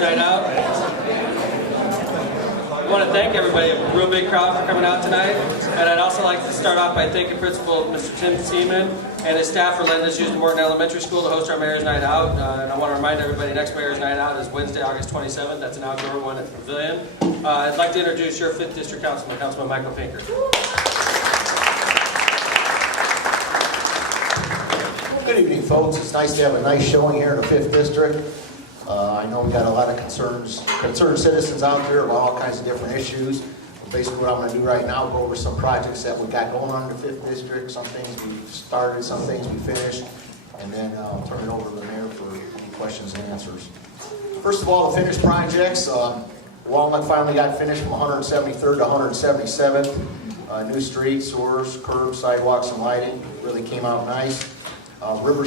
Night out. I want to thank everybody, a real big crowd for coming out tonight. And I'd also like to start off by thanking Principal Mr. Tim Seaman and his staff for letting us use the Morton Elementary School to host our Mayor's Night Out. And I want to remind everybody, next Mayor's Night Out is Wednesday, August 27th. That's an outdoor one at the Pavilion. I'd like to introduce your 5th District Councilman, Councilman Michael Pinker. Good evening, folks. It's nice to have a nice showing here in the 5th District. I know we got a lot of concerned citizens out there about all kinds of different issues. Basically what I'm going to do right now, go over some projects that we got going on in the 5th District, some things we started, some things we finished, and then I'll turn it over to the mayor for any questions and answers. First of all, the finished projects. Walnut finally got finished from 173rd to 177th. New streets, sewers, curbs, sidewalks, and lighting. Really came out nice. River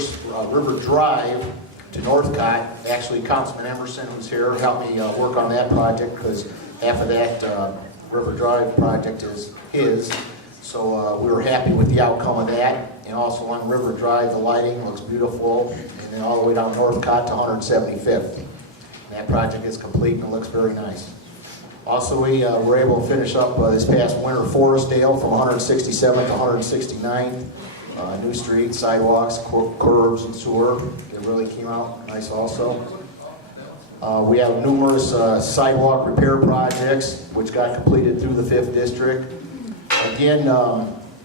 Drive to Northcott, actually Councilman Emerson, who's here, helped me work on that project because half of that River Drive project is his. So we were happy with the outcome of that. And also on River Drive, the lighting looks beautiful. And then all the way down Northcott to 175th. And that project is complete and it looks very nice. Also, we were able to finish up this past winter Forestdale from 167th to 169th. New streets, sidewalks, curbs, and sewer. It really came out nice also. We have numerous sidewalk repair projects which got completed through the 5th District. Again,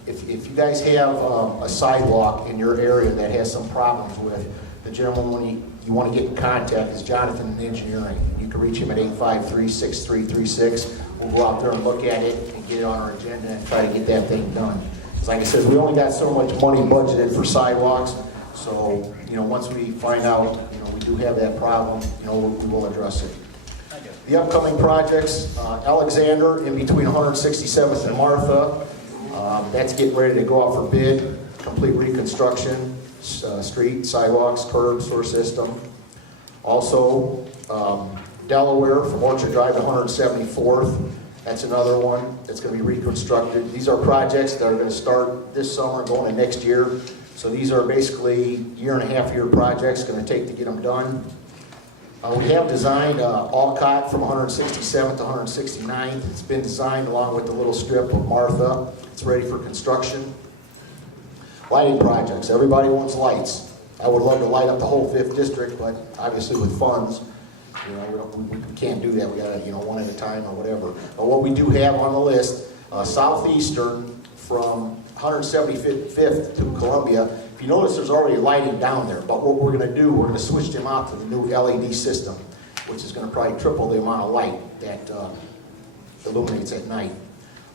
if you guys have a sidewalk in your area that has some problems with, the gentleman you want to get in contact is Jonathan in Engineering. You can reach him at 853-6336. We'll go out there and look at it and get it on our agenda and try to get that thing done. Like I said, we only got so much money budgeted for sidewalks, so once we find out we do have that problem, we will address it. The upcoming projects, Alexander in between 167th and Martha, that's getting ready to go out for bid. Complete reconstruction, street, sidewalks, curbs, sewer system. Also, Delaware from Orchard Drive to 174th. That's another one that's going to be reconstructed. These are projects that are going to start this summer and going into next year. So these are basically year projects going to take to get them done. We have designed Alcott from 167th to 169th. It's been designed along with the little strip of Martha. It's ready for construction. Lighting projects. Everybody wants lights. I would love to light up the whole 5th District, but obviously with funds, we can't do that. We got to, one at a time or whatever. But what we do have on the list, Southeastern from 175th to Columbia. If you notice, there's already lighting down there. But what we're going to do, we're going to switch them out to the new LED system, which is going to probably triple the amount of light that illuminates at night.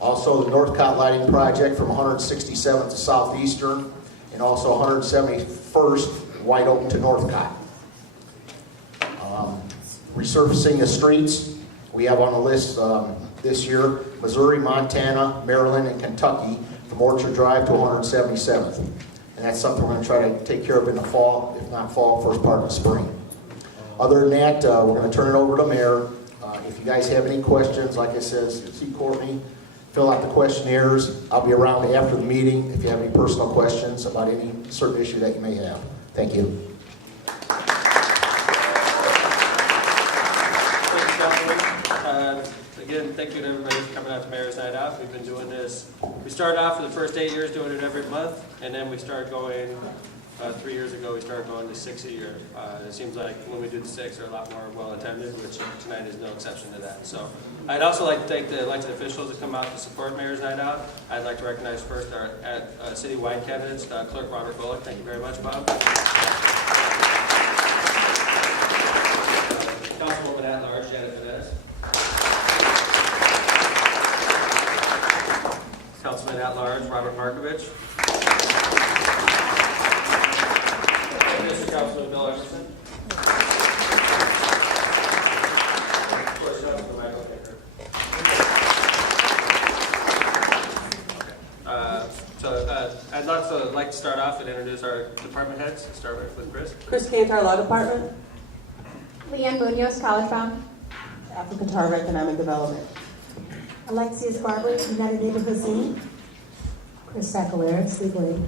Also, the Northcott lighting project from 167th to Southeastern, and also 171st wide open to Northcott. Resurfacing the streets, we have on the list this year, Missouri, Montana, Maryland, and Kentucky from Orchard Drive to 177th. And that's something we're going to try to take care of in the fall, if not fall, first part of the spring. Other than that, we're going to turn it over to the mayor. If you guys have any questions, like I said, see Courtney, fill out the questionnaires. I'll be around after the meeting if you have any personal questions about any certain issue that you may have. Thank you. Again, thank you to everybody for coming out to Mayor's Night Out. We've been doing this. We started off for the first 8 years doing it every month, and then we started going, 3 years ago, we started going to 6 a year. It seems like when we do the 6, they're a lot more well-attended, which tonight is no exception to that. So I'd also like to thank the elected officials that come out to support Mayor's Night Out. I'd like to recognize first our citywide candidates, Clerk Robert Bullock. Thank you very much, Bob. Councilwoman at Large, Janet Vanez. Councilman at Large, Robert Markovich. Mr. Councilman Bill Emerson. Of course, Councilman Michael Pinker. I'd also like to start off and introduce our department heads. Start with Chris. Chris Cantor, Law Department. Leanne Munoz, College Bound. African Tarver, Economic Development. Alexius Barber, United Neighborhood Scene. Chris Sacalera, Sleepaway.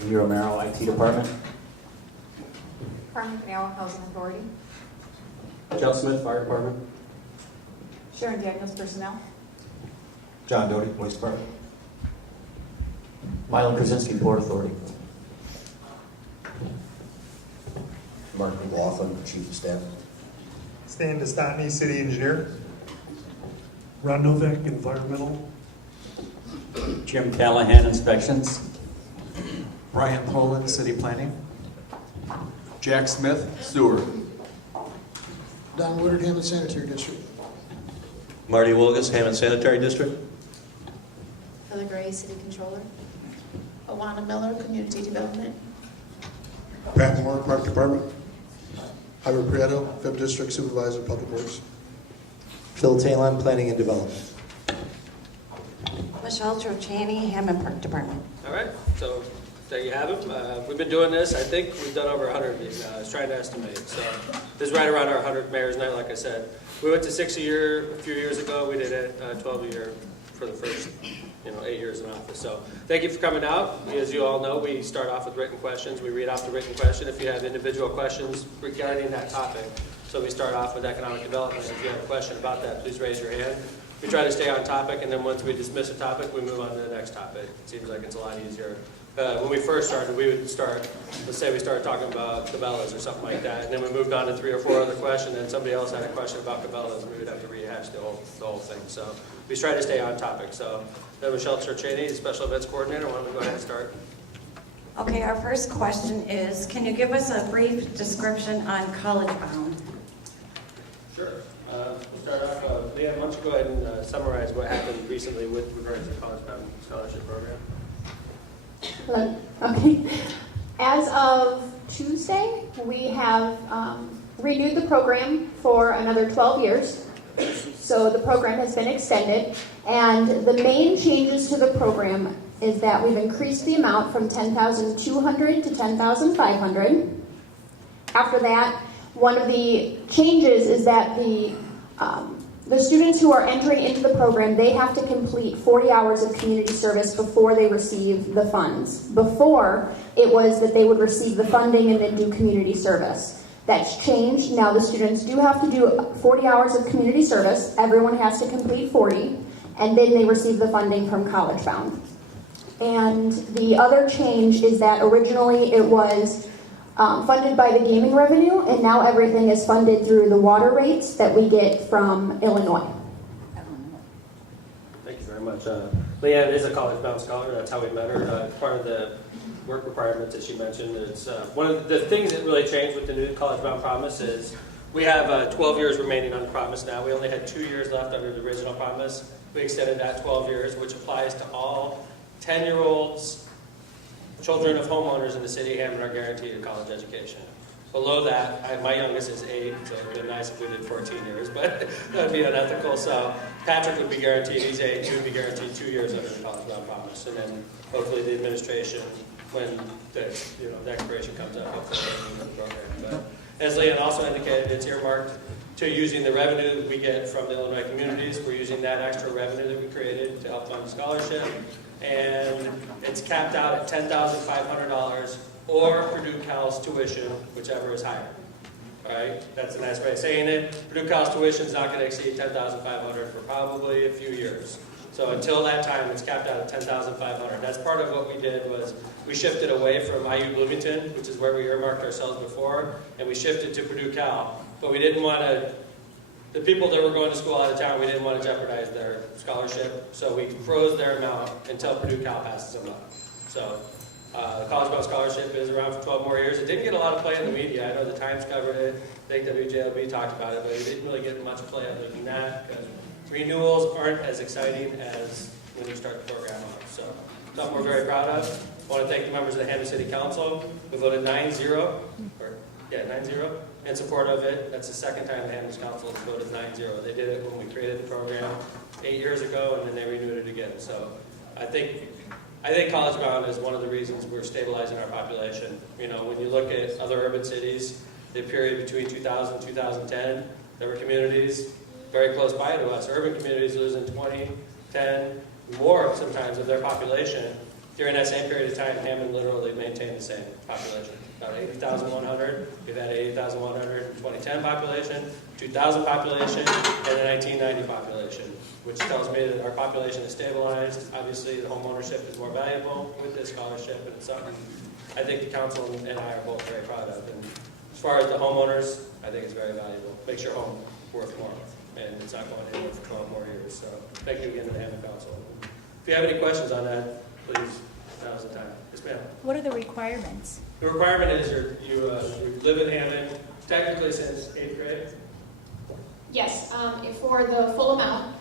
Amy Romero, IT Department. Carmen Canal, Housing Authority. Jeff Smith, Fire Department. Sharon Daniels, personnel. John Doty, Police Department. Mylon Krasinski, Port Authority. Mark McLaughlin, Chief of Staff. Stan Destany, City Engineer. Ron Novak, Environmental. Jim Callahan, Inspections. Brian Poland, City Planning. Jack Smith, Sewer. Don Woodard, Hammond Sanitary District. Marty Wilgus, Hammond Sanitary District. Heather Gray, City Controller. Awana Miller, Community Development. Pat Moore, Park Department. Ira Prieto, 5th District Supervisor, Public Works. Phil Talon, Planning and Development. Michelle Trochanny, Hammond Park Department. All right, so there you have them. We've been doing this, I think we've done over 100 of these now. I was trying to estimate. So this is right around our 100th Mayor's Night, like I said. We went to 6 a year a few years ago. We did it 12 a year for the first 8 years in office. So thank you for coming out. As you all know, we start off with written questions. We read off the written question if you have individual questions regarding that topic. So we start off with economic development. If you have a question about that, please raise your hand. We try to stay on topic, and then once we dismiss a topic, we move on to the next topic. It seems like it's a lot easier. When we first started, we would start, let's say we started talking about Cabela's or something like that, and then we moved on to 3 or 4 other questions, and somebody else had a question about Cabela's, and we would have to rehash the whole thing. So we try to stay on topic. So Michelle Trochanny, the Special Events Coordinator, why don't we go ahead and start? Okay, our first question is, can you give us a brief description on College Bound? Sure. We'll start off. Leanne, why don't you go ahead and summarize what happened recently with regards to the College Bound Scholarship Program? Hello. Okay. As of Tuesday, we have renewed the program for another 12 years. So the program has been extended. And the main changes to the program is that we've increased the amount from $10,200 to $10,500. After that, one of the changes is that the students who are entering into the program, they have to complete 40 hours of community service before they receive the funds. Before, it was that they would receive the funding and then do community service. That's changed. Now the students do have to do 40 hours of community service. Everyone has to complete 40, and then they receive the funding from College Bound. And the other change is that originally it was funded by the gaming revenue, and now everything is funded through the water rates that we get from Illinois. Thank you very much. Leanne is a college-bound scholar. That's how we met her. Part of the work requirements that she mentioned, it's one of the things that really changed with the new college-bound promise is we have 12 years remaining on the promise now. We only had 2 years left under the original promise. We extended that 12 years, which applies to all 10-year-olds, children of homeowners in the city of Hammond are guaranteed a college education. Below that, my youngest is 8, so it would be nice if we did 14 years, but that would be unethical. So Patrick would be guaranteed, he's 8, he would be guaranteed 2 years under the college bound promise. And then hopefully the administration, when the expiration comes up, hopefully they'll move the program. But as Leanne also indicated, it's earmarked to using the revenue we get from the Illinois communities. We're using that extra revenue that we created to help fund the scholarship. And it's capped out at $10,500 or Purdue Cal's tuition, whichever is higher. All right, that's a nice way of saying it. Purdue Cal's tuition is not going to exceed $10,500 for probably a few years. So until that time, it's capped out at $10,500. That's part of what we did was we shifted away from IU Bloomington, which is where we earmarked ourselves before, and we shifted to Purdue Cal. But we didn't want to. The people that were going to school out of town, we didn't want to jeopardize their scholarship, so we froze their amount until Purdue Cal passes them up. So the College Bound Scholarship is around for 12 more years. It didn't get a lot of play in the media. I know the Times covered it. I think WJLB talked about it, but it didn't really get much play other than that because renewals aren't as exciting as when you start the program off. So something we're very proud of. I want to thank the members of the Hammond City Council who voted 9-0 in support of it. That's the second time the Hammond Council has voted 9-0. They did it when we created the program 8 years ago, and then they renewed it again. So I think College Bound is one of the reasons we're stabilizing our population. You know, when you look at other urban cities, the period between 2000 and 2010, there were communities very close by to us. Urban communities losing 20, 10, more sometimes of their population During that same period of time, Hammond literally maintained the same population, about 80,100. We've had 80,100 in 2010 population, 2,000 population, and a 1990 population, which tells me that our population is stabilized. Obviously, the home ownership is more valuable with this scholarship, and it's something I think the council and I are both very proud of. And as far as the homeowners, I think it's very valuable. Makes your home worth more, and it's not going anywhere for 12 more years. So thank you again to the Hammond Council. If you have any questions on that, please, now's the time. Yes, ma'am. What are the requirements? The requirement is you live in Hammond technically since 8th grade. Yes, for the full amount,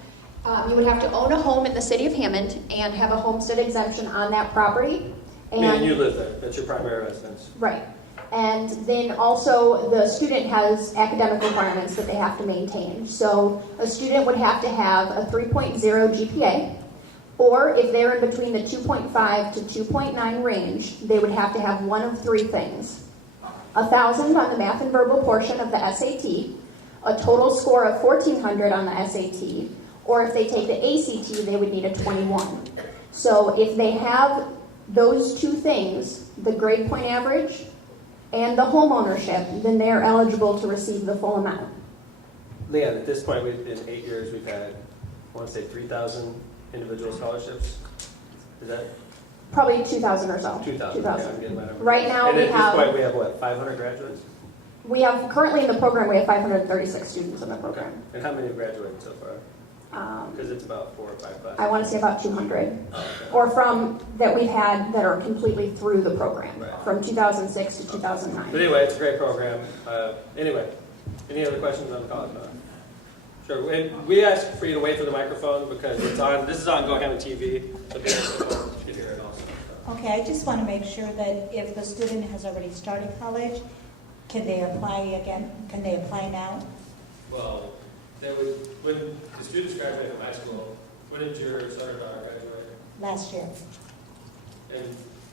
you would have to own a home in the city of Hammond and have a homestead exemption on that property. Meaning you live there. That's your primary residence. Right. And then also the student has academic requirements that they have to maintain. So a student would have to have a 3.0 GPA, or if they're in between the 2.5 to 2.9 range, they would have to have one of three things. 1,000 on the math and verbal portion of the SAT, a total score of 1,400 on the SAT, or if they take the ACT, they would need a 21. So if they have those two things, the grade point average and the home ownership, then they're eligible to receive the full amount. Leanne, at this point, in 8 years, we've had, I want to say 3,000 individual scholarships. Is that Probably 2,000 or so. 2,000? Yeah, I'm getting my number. Right now and we at have, this point, we have what, 500 graduates? we have, currently in the program, we have 536 students in the program. And how many have graduated so far? Um, Because it's about 4 or 5 classes. I want to say about 200. Oh, okay. Or from, that we've had that are completely through the program, Right. from 2006 to 2009. But anyway, it's a great program. Anyway, any other questions on the college fund? Sure. And we ask for you to wait for the microphone because it's on. This is on Go Hammond TV. So people should hear it also. Okay, I just want to make sure that if the student has already started college, can they apply again? Can they apply now? Well, when the students graduate from high school, when did your son or daughter graduate? Last year? And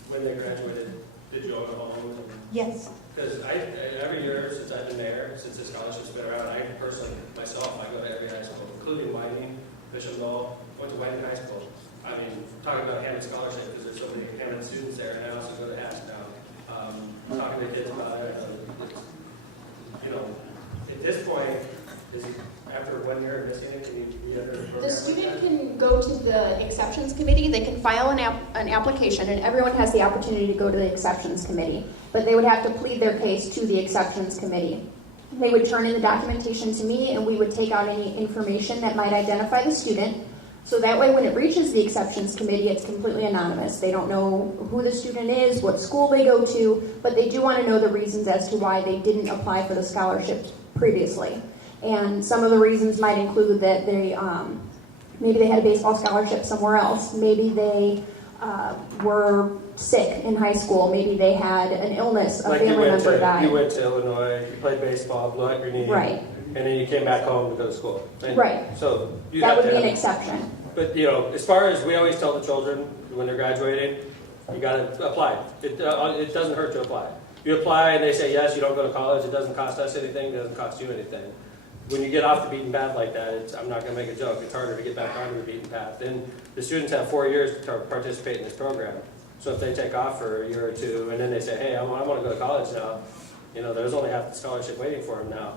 when they graduated, did you own a home? Yes. Because every year since I've been there, since this scholarship's been around, I personally, myself, I go to every high school, including Whiting, Bishop Knoll, went to Whiting High School. I mean, talking about Hammond Scholarship, because there's so many Hammond students there, and I also go to Hatch now. Talking to kids about it, you know, at this point, after 1 year of missing it, can you be under the program? The student can go to the exceptions committee, they can file an application, and everyone has the opportunity to go to the exceptions committee, but they would have to plead their case to the exceptions committee. They would turn in the documentation to me, and we would take out any information that might identify the student, so that way when it reaches the exceptions committee, it's completely anonymous. They don't know who the student is, what school they go to, but they do want to know the reasons as to why they didn't apply for the scholarship previously. And some of the reasons might include that they maybe they had a baseball scholarship somewhere else. Maybe they were sick in high school. Maybe they had an illness, a family member died. You went to Illinois, you played baseball, blew out your knee, Right. and then you came back home to go to school. And Right. So you That have would to be an have- exception. But, you know, as far as we always tell the children when they're graduating, you got to apply. It doesn't hurt to apply. You apply and they say yes, you don't go to college, it doesn't cost us anything, it doesn't cost you anything. When you get off the beaten path like that, I'm not going to make a joke, it's harder to get back onto the beaten path. Then the students have 4 years to participate in this program. So if they take off for a year or two and then they say, hey, I want to go to college now, you know, there's only half the scholarship waiting for them now.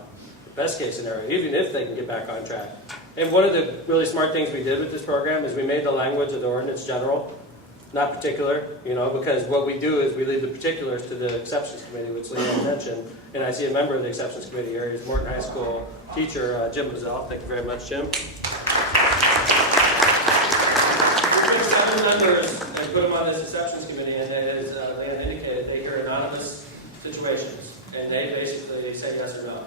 Best case scenario, even if they can get back on track. And one of the really smart things we did with this program is we made the language of the ordinance general, not particular, you know, because what we do is we leave the particulars to the exceptions committee, which Leanne mentioned. And I see a member of the exceptions committee here. He's Morton High School teacher, Jim Bazell. Thank you very much, Jim. We took 7 members and put them on this exceptions committee, and as Leanne indicated, they hear anonymous situations, and they basically say yes or no.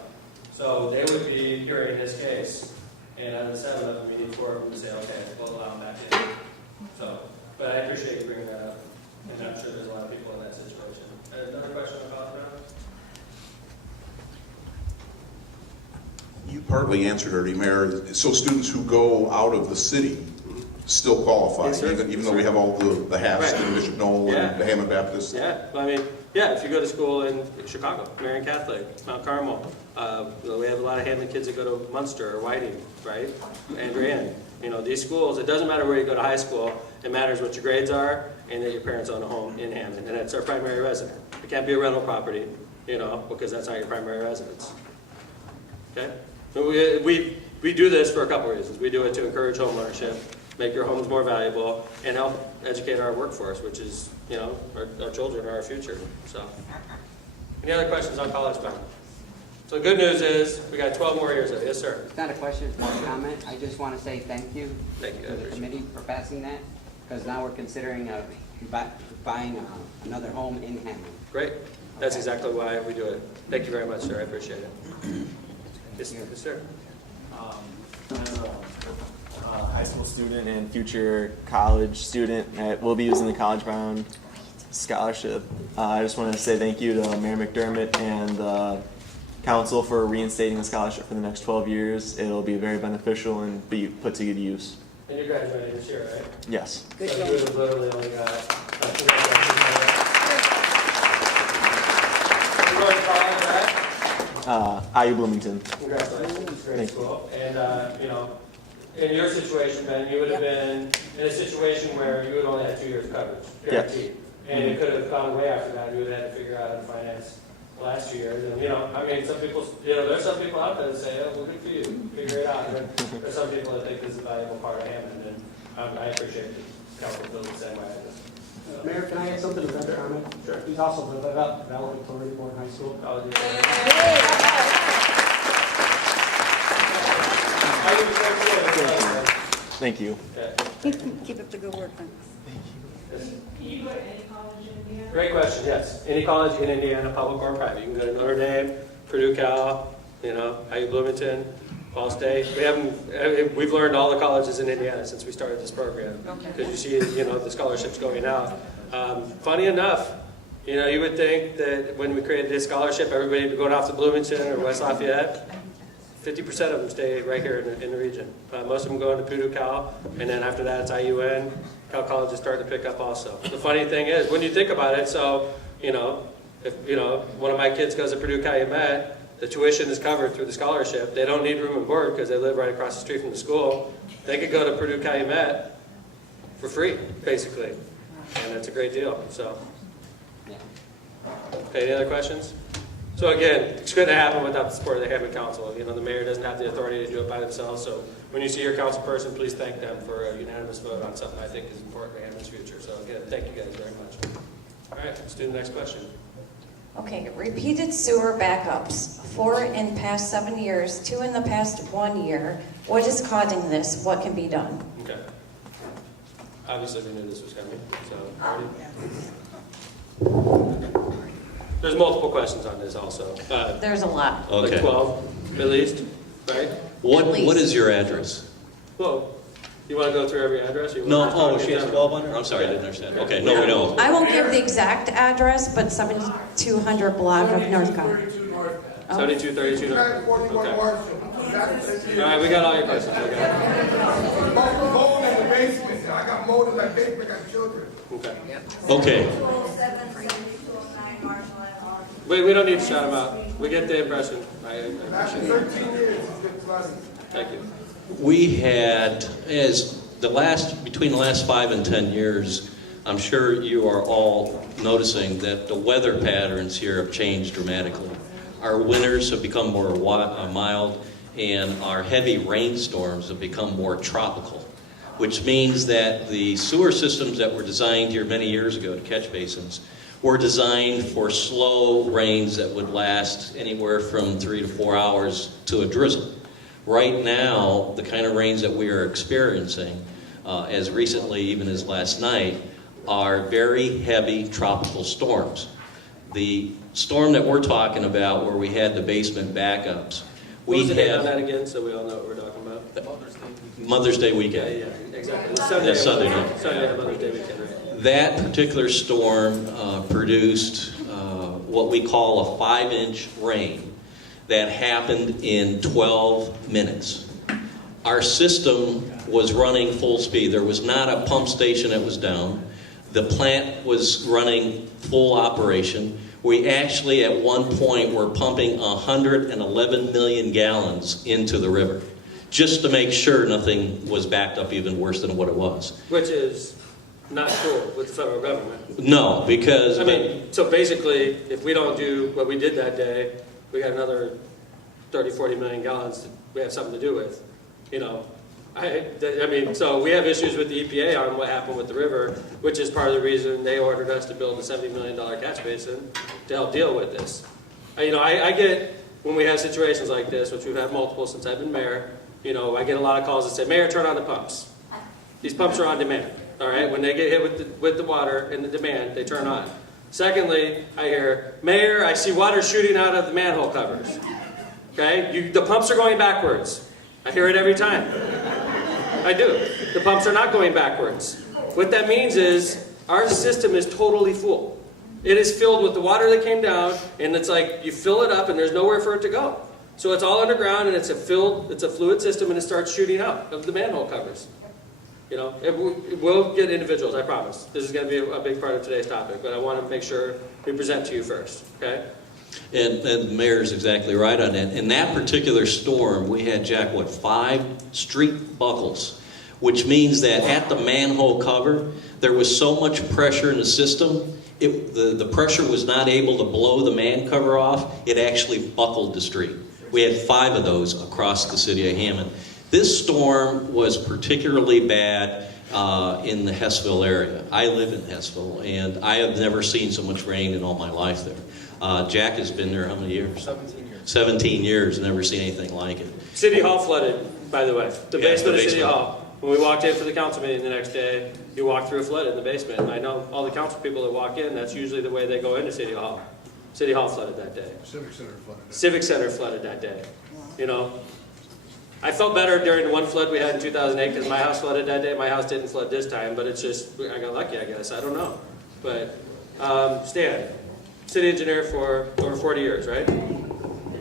So they would be hearing his case, and on the 7 of them, we need 4 of them to say, okay, we'll allow him back in. So, but I appreciate you bringing that up, and I'm sure there's a lot of people in that situation. Another question about that? You partly answered already, Mayor. So students who go out of the city still qualify, Yes, sir. even though we have all the halves, Right. the Bishop Knoll Yeah. and the Hammond Baptist? Yeah, I mean, Yeah, if you go to school in Chicago, Marian Catholic, Mount Carmel, we have a lot of Hamlin kids that go to Munster or Whiting, right? Andrew Ann. These schools, it doesn't matter where you go to high school, it matters what your grades are and that your parents own a home in Hamlin, and that's our primary resident. It can't be a rental property, because that's not your primary residence. Okay? We do this for a couple reasons. We do it to encourage home ownership, make your homes more valuable, and help educate our workforce, which is, our children are our future. So, any other questions on college bound? So the good news is we got 12 more years of it. Yes, sir. It's not a question, it's more a comment. I just want to say thank you to the committee for passing that, because now we're considering buying another home in Hamlin. Great. That's exactly why we do it. Thank you very much, sir. I appreciate it. Yes, sir. High school student and future college student that will be using the College Bound scholarship. I just want to say thank you to Mayor McDermott and the council for reinstating the scholarship for the next 12 years. It'll be very beneficial and be put to good use. And you're graduating this year, right? Yes. Good job. You have literally only got you're going to college, right? IU Bloomington. Congratulations. Great school. And, in your situation, Ben, you would have been in a situation where you would only have 2 years coverage, guaranteed. And it could have gone way after that. You would have had to figure out how to finance the last 2 years. And, some people, there's some people out there that say, oh, well, good for you. Figure it out. And there's some people that think this is a valuable part of Hammond. And I appreciate the council feels the same way I do. Mayor, can I add something to Ben's comment? Sure. He's also the valedictorian High School. Thank you. Keep up the good work, then. Great question, yes. Any college in Indiana, public or private. You can go to Notre Dame, Purdue, Cal, IU Bloomington, Ball State. We've learned all the colleges in Indiana since we started this program. Because you see, the scholarships going out. Funny enough, you would think that when we created this scholarship, everybody would be going off to Bloomington or West Lafayette. 50% of them stay right here in the region. Most of them go into Purdue, Cal, and then after that it's IUN. Cal College is starting to pick up also. The funny thing is, when you think about it, so, if, one of my kids goes to Purdue Calumet, the tuition is covered through the scholarship. They don't need room and board because they live right across the street from the school. They could go to Purdue Calumet for free, basically. And that's a great deal, so. Okay, any other questions? So again, it's going to happen without the support of the Hammond Council. The mayor doesn't have the authority to do it by themselves. So when you see your council person, please thank them for a unanimous vote on something I think is important to Hammond's future. So again, thank you guys very much. All right, let's do the next question. Okay, repeated sewer backups, 4 in past 7 years, 2 in the past 1 year. What is causing this? What can be done? Okay. Obviously, we knew this was coming. So, there's multiple questions on this also. There's a lot. Okay. Like 12, at least, right? What is your address? Well, you want to go through every address? No, she has 12 on her? I'm sorry, I didn't understand. Okay, no, we don't. I won't give the exact address, but 7200 block of North County. 7232 North. Okay. All right, we got all your questions. Okay. I got mold in my basement, I got children. Okay. Okay. We don't need to shout them out. We get the impression. I appreciate it. Thank you. We had, between the last 5 and 10 years, I'm sure you are all noticing that the weather patterns here have changed dramatically. Our winters have become more mild, and our heavy rainstorms have become more tropical, which means that the sewer systems that were designed here many years ago to catch basins were designed for slow rains that would last anywhere from 3 to 4 hours to a drizzle. Right now, the kind of rains that we are experiencing, as recently even as last night, are very heavy tropical storms. The storm that we're talking about, where we had the basement backups, What was the date on that again, so we all know what we're talking about? Mother's Day weekend. Yeah, exactly. It's Sunday night. Sunday, Mother's Day weekend, right? That particular storm produced what we call a 5-inch rain that happened in 12 minutes. Our system was running full speed. There was not a pump station that was down. The plant was running full operation. We actually, at one point, were pumping 111 million gallons into the river, just to make sure nothing was backed up even worse than what it was. Which is not cool with the federal government. No, because... I mean, so basically, if we don't do what we did that day, we got another 30, 40 million gallons that we have something to do with. You know, I mean, so we have issues with the EPA on what happened with the river, which is part of the reason they ordered us to build a $70 million catch basin to help deal with this. You know, I get, when we have situations like this, which we've had multiple since I've been mayor, you know, I get a lot of calls that say, Mayor, turn on the pumps. These pumps are on demand, all right? When they get hit with the water and the demand, they turn on. Secondly, I hear, Mayor, I see water shooting out of the manhole covers. Okay? The pumps are going backwards. I hear it every time. I do. The pumps are not going backwards. What that means is our system is totally full. It is filled with the water that came down, and it's like you fill it up and there's nowhere for it to go. So it's all underground and it's a fluid system, and it starts shooting out of the manhole covers. You know, we'll get individuals, I promise. This is going to be a big part of today's topic, but I want to make sure we present to you first, okay? And the mayor's exactly right on that. In that particular storm, we had, Jack, 5 street buckles, which means that at the manhole cover, there was so much pressure in the system, the pressure was not able to blow the man cover off. It actually buckled the street. We had 5 of those across the city of Hammond. This storm was particularly bad in the Hessville area. I live in Hessville, and I have never seen so much rain in all my life there. Jack has been there how many years? 17 years. 17 years, never seen anything like it. City Hall flooded, by the way. The basement of City Hall. When we walked in for the council meeting the next day, you walked through a flood in the basement. And I know all the council people that walk in, that's usually the way they go into City Hall. City Hall flooded that day. Civic Center flooded. Civic Center flooded that day. You know, I felt better during the one flood we had in 2008 because my house flooded that day. My house didn't flood this time, but it's just, I got lucky, I guess. I don't know. But, Stan, city engineer for over 40 years, right?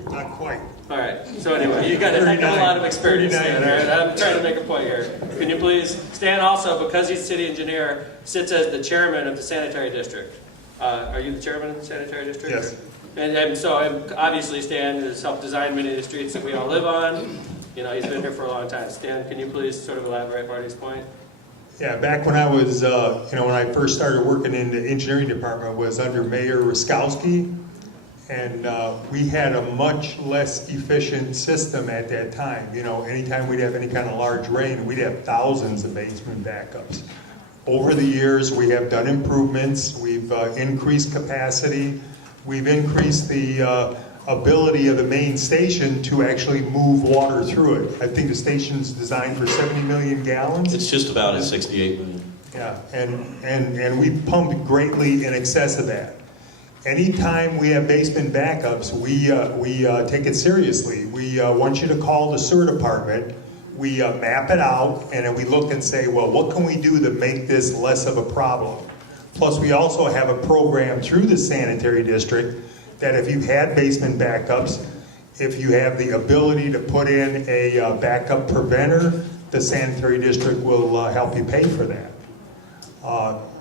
Not quite. All right. So anyway, you got a lot of experience, Stan. All right? I'm trying to make a point here. Can you please, Stan also, because he's city engineer, sits as the chairman of the sanitary district. Are you the chairman of the sanitary district? Yes. And so obviously Stan has helped design many of the streets that we all live on. You know, he's been here for a long time. Stan, can you please sort of elaborate Marty's point? Yeah, back when I was, when I first started working in the engineering department, was under Mayor Ruskowski, and we had a much less efficient system at that time. You know, anytime we'd have any kind of large rain, we'd have thousands of basement backups. Over the years, we have done improvements. We've increased capacity. We've increased the ability of the main station to actually move water through it. I think the station's designed for 70 million gallons. It's just about at 68 million. Yeah, and we pump greatly in excess of that. Anytime we have basement backups, we take it seriously. We want you to call the sewer department. We map it out, and then we look and say, well, what can we do to make this less of a problem? Plus, we also have a program through the sanitary district that if you've had basement backups, if you have the ability to put in a backup preventer, the sanitary district will help you pay for that.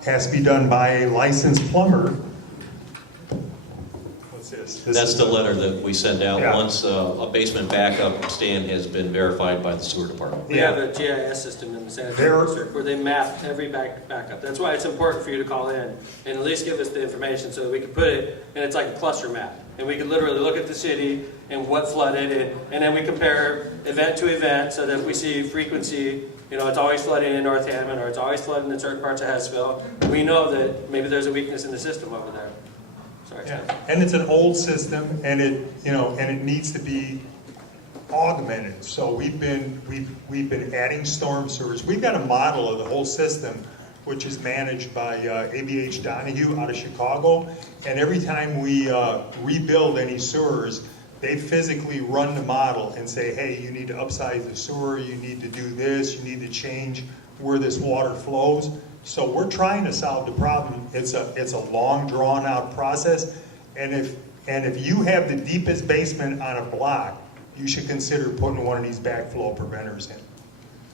Has to be done by a licensed plumber. What's this? That's the letter that we send out Yeah. once a basement backup stand has been verified by the sewer department. We have a GIS system in the sanitary district where they map every backup. That's why it's important for you to call in and at least give us the information so that we can put it, and it's like a cluster map. And we can literally look at the city and what flooded, and then we compare event to event so that if we see frequency, you know, it's always flooding in North Hammond or it's always flooding in certain parts of Hessville, we know that maybe there's a weakness in the system over there. Sorry, Yeah. And it's an old system, and it needs to be augmented. So we've been adding storm sewers. We've got a model of the whole system, which is managed by ABH Donahue out of Chicago. And every time we rebuild any sewers, they physically run the model and say, hey, you need to upsize the sewer, you need to do this, you need to change where this water flows. So we're trying to solve the problem. It's a long, drawn-out process. And if you have the deepest basement on a block, you should consider putting one of these backflow preventers in.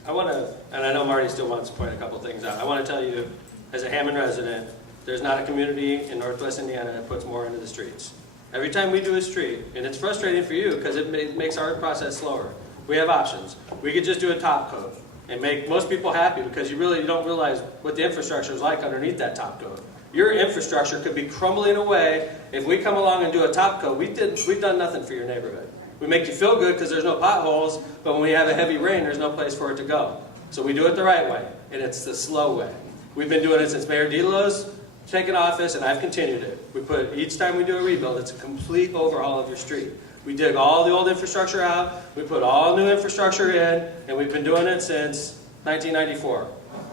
I want to, and I know Marty still wants to point a couple things out. I want to tell you, as a Hammond resident, there's not a community in Northwest Indiana that puts more into the streets. Every time we do a street, and it's frustrating for you because it makes our process slower, we have options. We could just do a top coat and make most people happy because you don't realize what the infrastructure is like underneath that top coat. Your infrastructure could be crumbling away. If we come along and do a top coat, we've done nothing for your neighborhood. We make you feel good because there's no potholes, but when we have a heavy rain, there's no place for it to go. So we do it the right way, and it's the slow way. We've been doing it since Mayor DeLo's taken office, and I've continued it. Each time we do a rebuild, it's a complete overhaul of your street. We dig all the old infrastructure out, we put all new infrastructure in, and we've been doing it since 1994.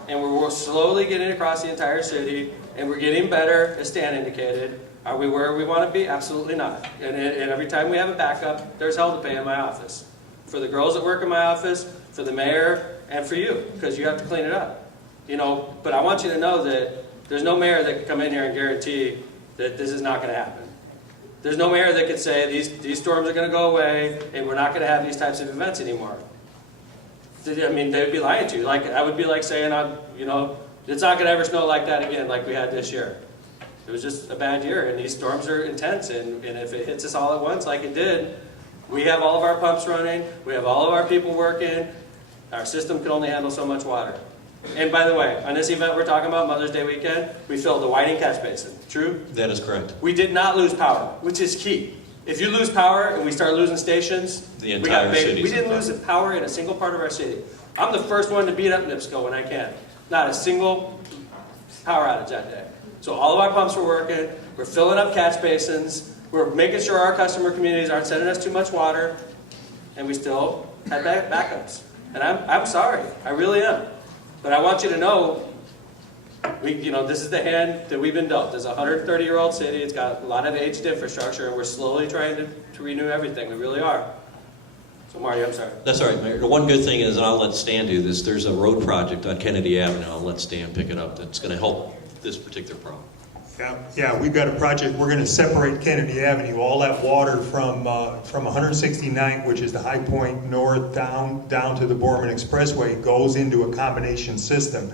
And we're slowly getting across the entire city, and we're getting better, as Stan indicated. Are we where we want to be? Absolutely not. And every time we have a backup, there's hell to pay in my office. For the girls that work in my office, for the mayor, and for you, because you have to clean it up. But I want you to know that there's no mayor that can come in here and guarantee that this is not going to happen. There's no mayor that could say these storms are going to go away and we're not going to have these types of events anymore. I mean, they would be lying to you. I would be like saying, it's not going to ever snow like that again like we had this year. It was just a bad year, and these storms are intense, and if it hits us all at once like it did, we have all of our pumps running, we have all of our people working, our system can only handle so much water. And by the way, on this event we're talking about, Mother's Day weekend, we filled the Whiting Catch Basin. True? That is correct. We did not lose power, which is key. If you lose power and we start losing stations, The entire city's we didn't in lose the power in a single part of our city. I'm the first one to beat up NIPSCO when I can. Not a single power outage that day. So all of our pumps were working, we're filling up catch basins, we're making sure our customer communities aren't sending us too much water, and we still had backups. And I'm sorry, I really am. But I want you to know, this is the hand that we've been dealt. It's a 130-year-old city, it's got a lot of aged infrastructure, and we're slowly trying to renew everything, we really are. So Mario, I'm sorry. That's all right, Mayor. The one good thing is, and I'll let Stan do this, there's a road project on Kennedy Avenue, I'll let Stan pick it up, that's going to help this particular problem. Yeah, we've got a project, we're going to separate Kennedy Avenue, all that water from 169th, which is the high point north down to the Borman Expressway, goes into a combination system.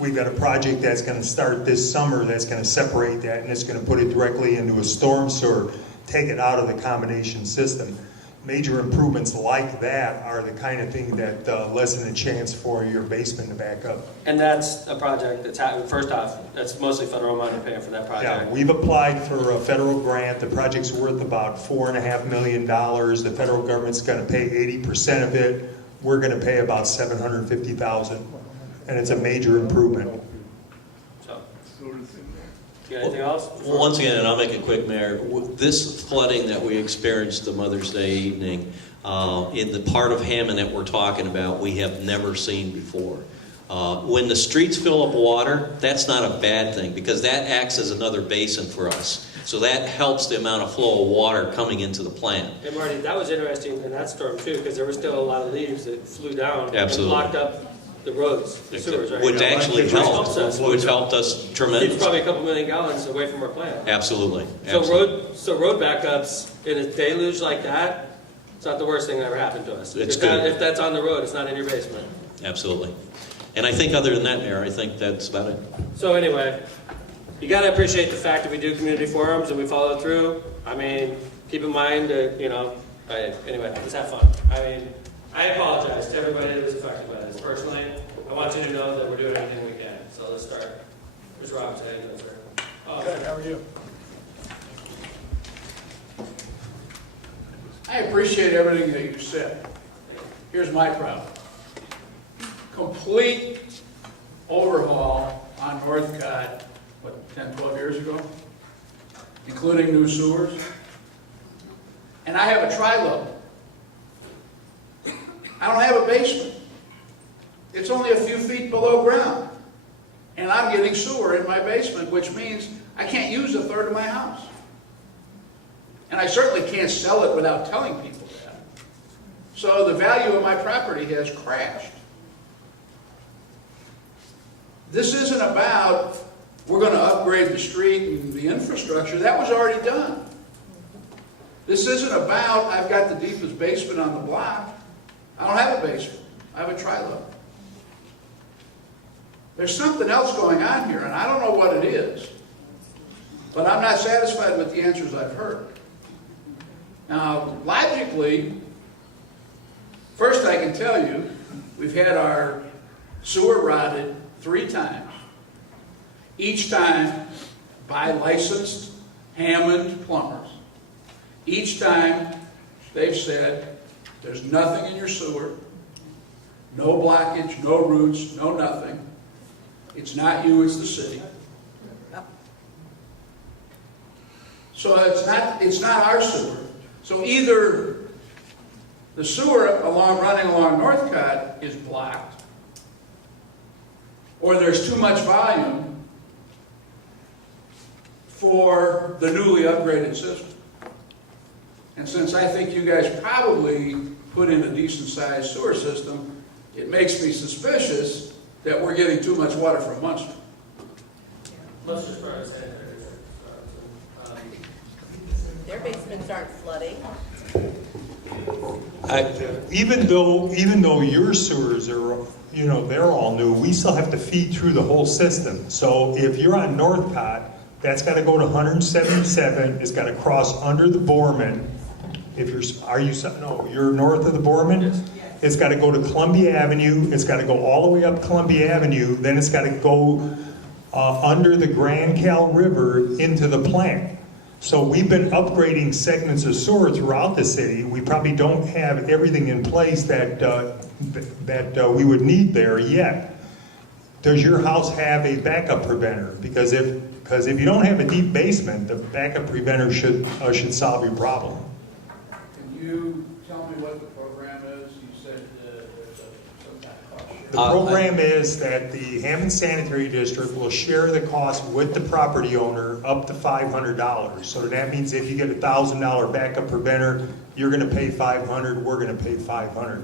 We've got a project that's going to start this summer that's going to separate that, and it's going to put it directly into a storm sewer, take it out of the combination system. Major improvements like that are the kind of thing that lessen the chance for your basement to back up. And that's a project that's first off, that's mostly federal money paying for that project. Yeah, we've applied for a federal grant. The project's worth about $4.5 million. The federal government's going to pay 80% of it. We're going to pay about $750,000, and it's a major improvement. Anything else? Well, once again, and I'll make it quick, Mayor, this flooding that we experienced the Mother's Day evening, in the part of Hammond that we're talking about, we have never seen before. When the streets fill up water, that's not a bad thing, because that acts as another basin for us. So that helps the amount of flow of water coming into the plant. And Marty, that was interesting in that storm too, because there were still a lot of leaves that flew down Absolutely. and blocked up the roads, the sewers, right? Which actually helped us It's tremendously. probably a couple million gallons away from our plant. Absolutely. So road backups in a deluge like that, it's not the worst thing that ever happened to us. It's If that's on the road, it's not in your basement. Absolutely. And I think other than that, Mayor, I think that's about it. So anyway, you got to appreciate the fact that we do community forums and we follow through. I mean, keep in mind that, anyway, just have fun. I mean, I apologize to everybody that was affected by this. Personally, I want you to know that we're doing everything we can. So let's start. Where's Rob today? Good, how are you? I appreciate everything that you said. Here's my problem. Complete overhaul on Northcott, 10, 12 years ago, including new sewers. And I have a tri-level. I don't have a basement. It's only a few feet below ground. And I'm getting sewer in my basement, which means I can't use a third of my house. And I certainly can't sell it without telling people that. So the value of my property has crashed. This isn't about we're going to upgrade the street and the infrastructure. That was already done. This isn't about I've got the deepest basement on the block. I don't have a basement. I have a tri-level. There's something else going on here, and I don't know what it is. But I'm not satisfied with the answers I've heard. Now, logically, first I can tell you, we've had our sewer rotted 3 times. Each time by licensed Hammond plumbers. Each time they've said, there's nothing in your sewer, no blockage, no roots, no nothing. It's not you, it's the city. So it's not our sewer. So either the sewer running along Northcott is blocked, or there's too much volume for the newly upgraded system. And since I think you guys probably put in a decent-sized sewer system, it makes me suspicious that we're getting too much water from Munster. Let's just try to say Their basements aren't flooding. Even though your sewers are, they're all new, we still have to feed through the whole system. So if you're on Northcott, that's got to go to 177. It's got to cross under the Borman. You're north of the Borman. Yes. It's got to go to Columbia Avenue. It's got to go all the way up Columbia Avenue. Then it's got to go under the Grand Cal River into the plant. So we've been upgrading segments of sewer throughout the city. We probably don't have everything in place that we would need there yet. Does your house have a backup preventer? Because if you don't have a deep basement, the backup preventer should solve your problem. Can you tell me what the program is? You said there's some kind of cost share. The program is that the Hammond Sanitary District will share the cost with the property owner up to $500. So that means if you get a $1,000 backup preventer, you're going to pay $500. We're going to pay $500.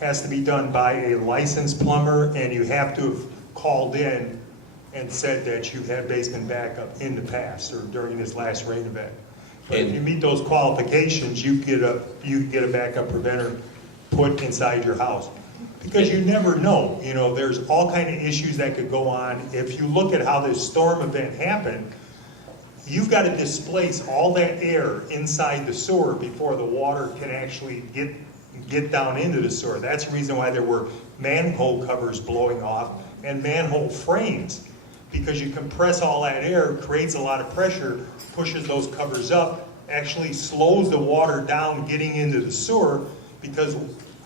Has to be done by a licensed plumber, and you have to have called in and said that you had basement backup in the past or during this last rain event. But if you meet those qualifications, you get a backup preventer put inside your house. Because you never know, there's all kind of issues that could go on. If you look at how this storm event happened, you've got to displace all that air inside the sewer before the water can actually get down into the sewer. That's the reason why there were manhole covers blowing off and manhole frames. Because you compress all that air, creates a lot of pressure, pushes those covers up, actually slows the water down getting into the sewer, because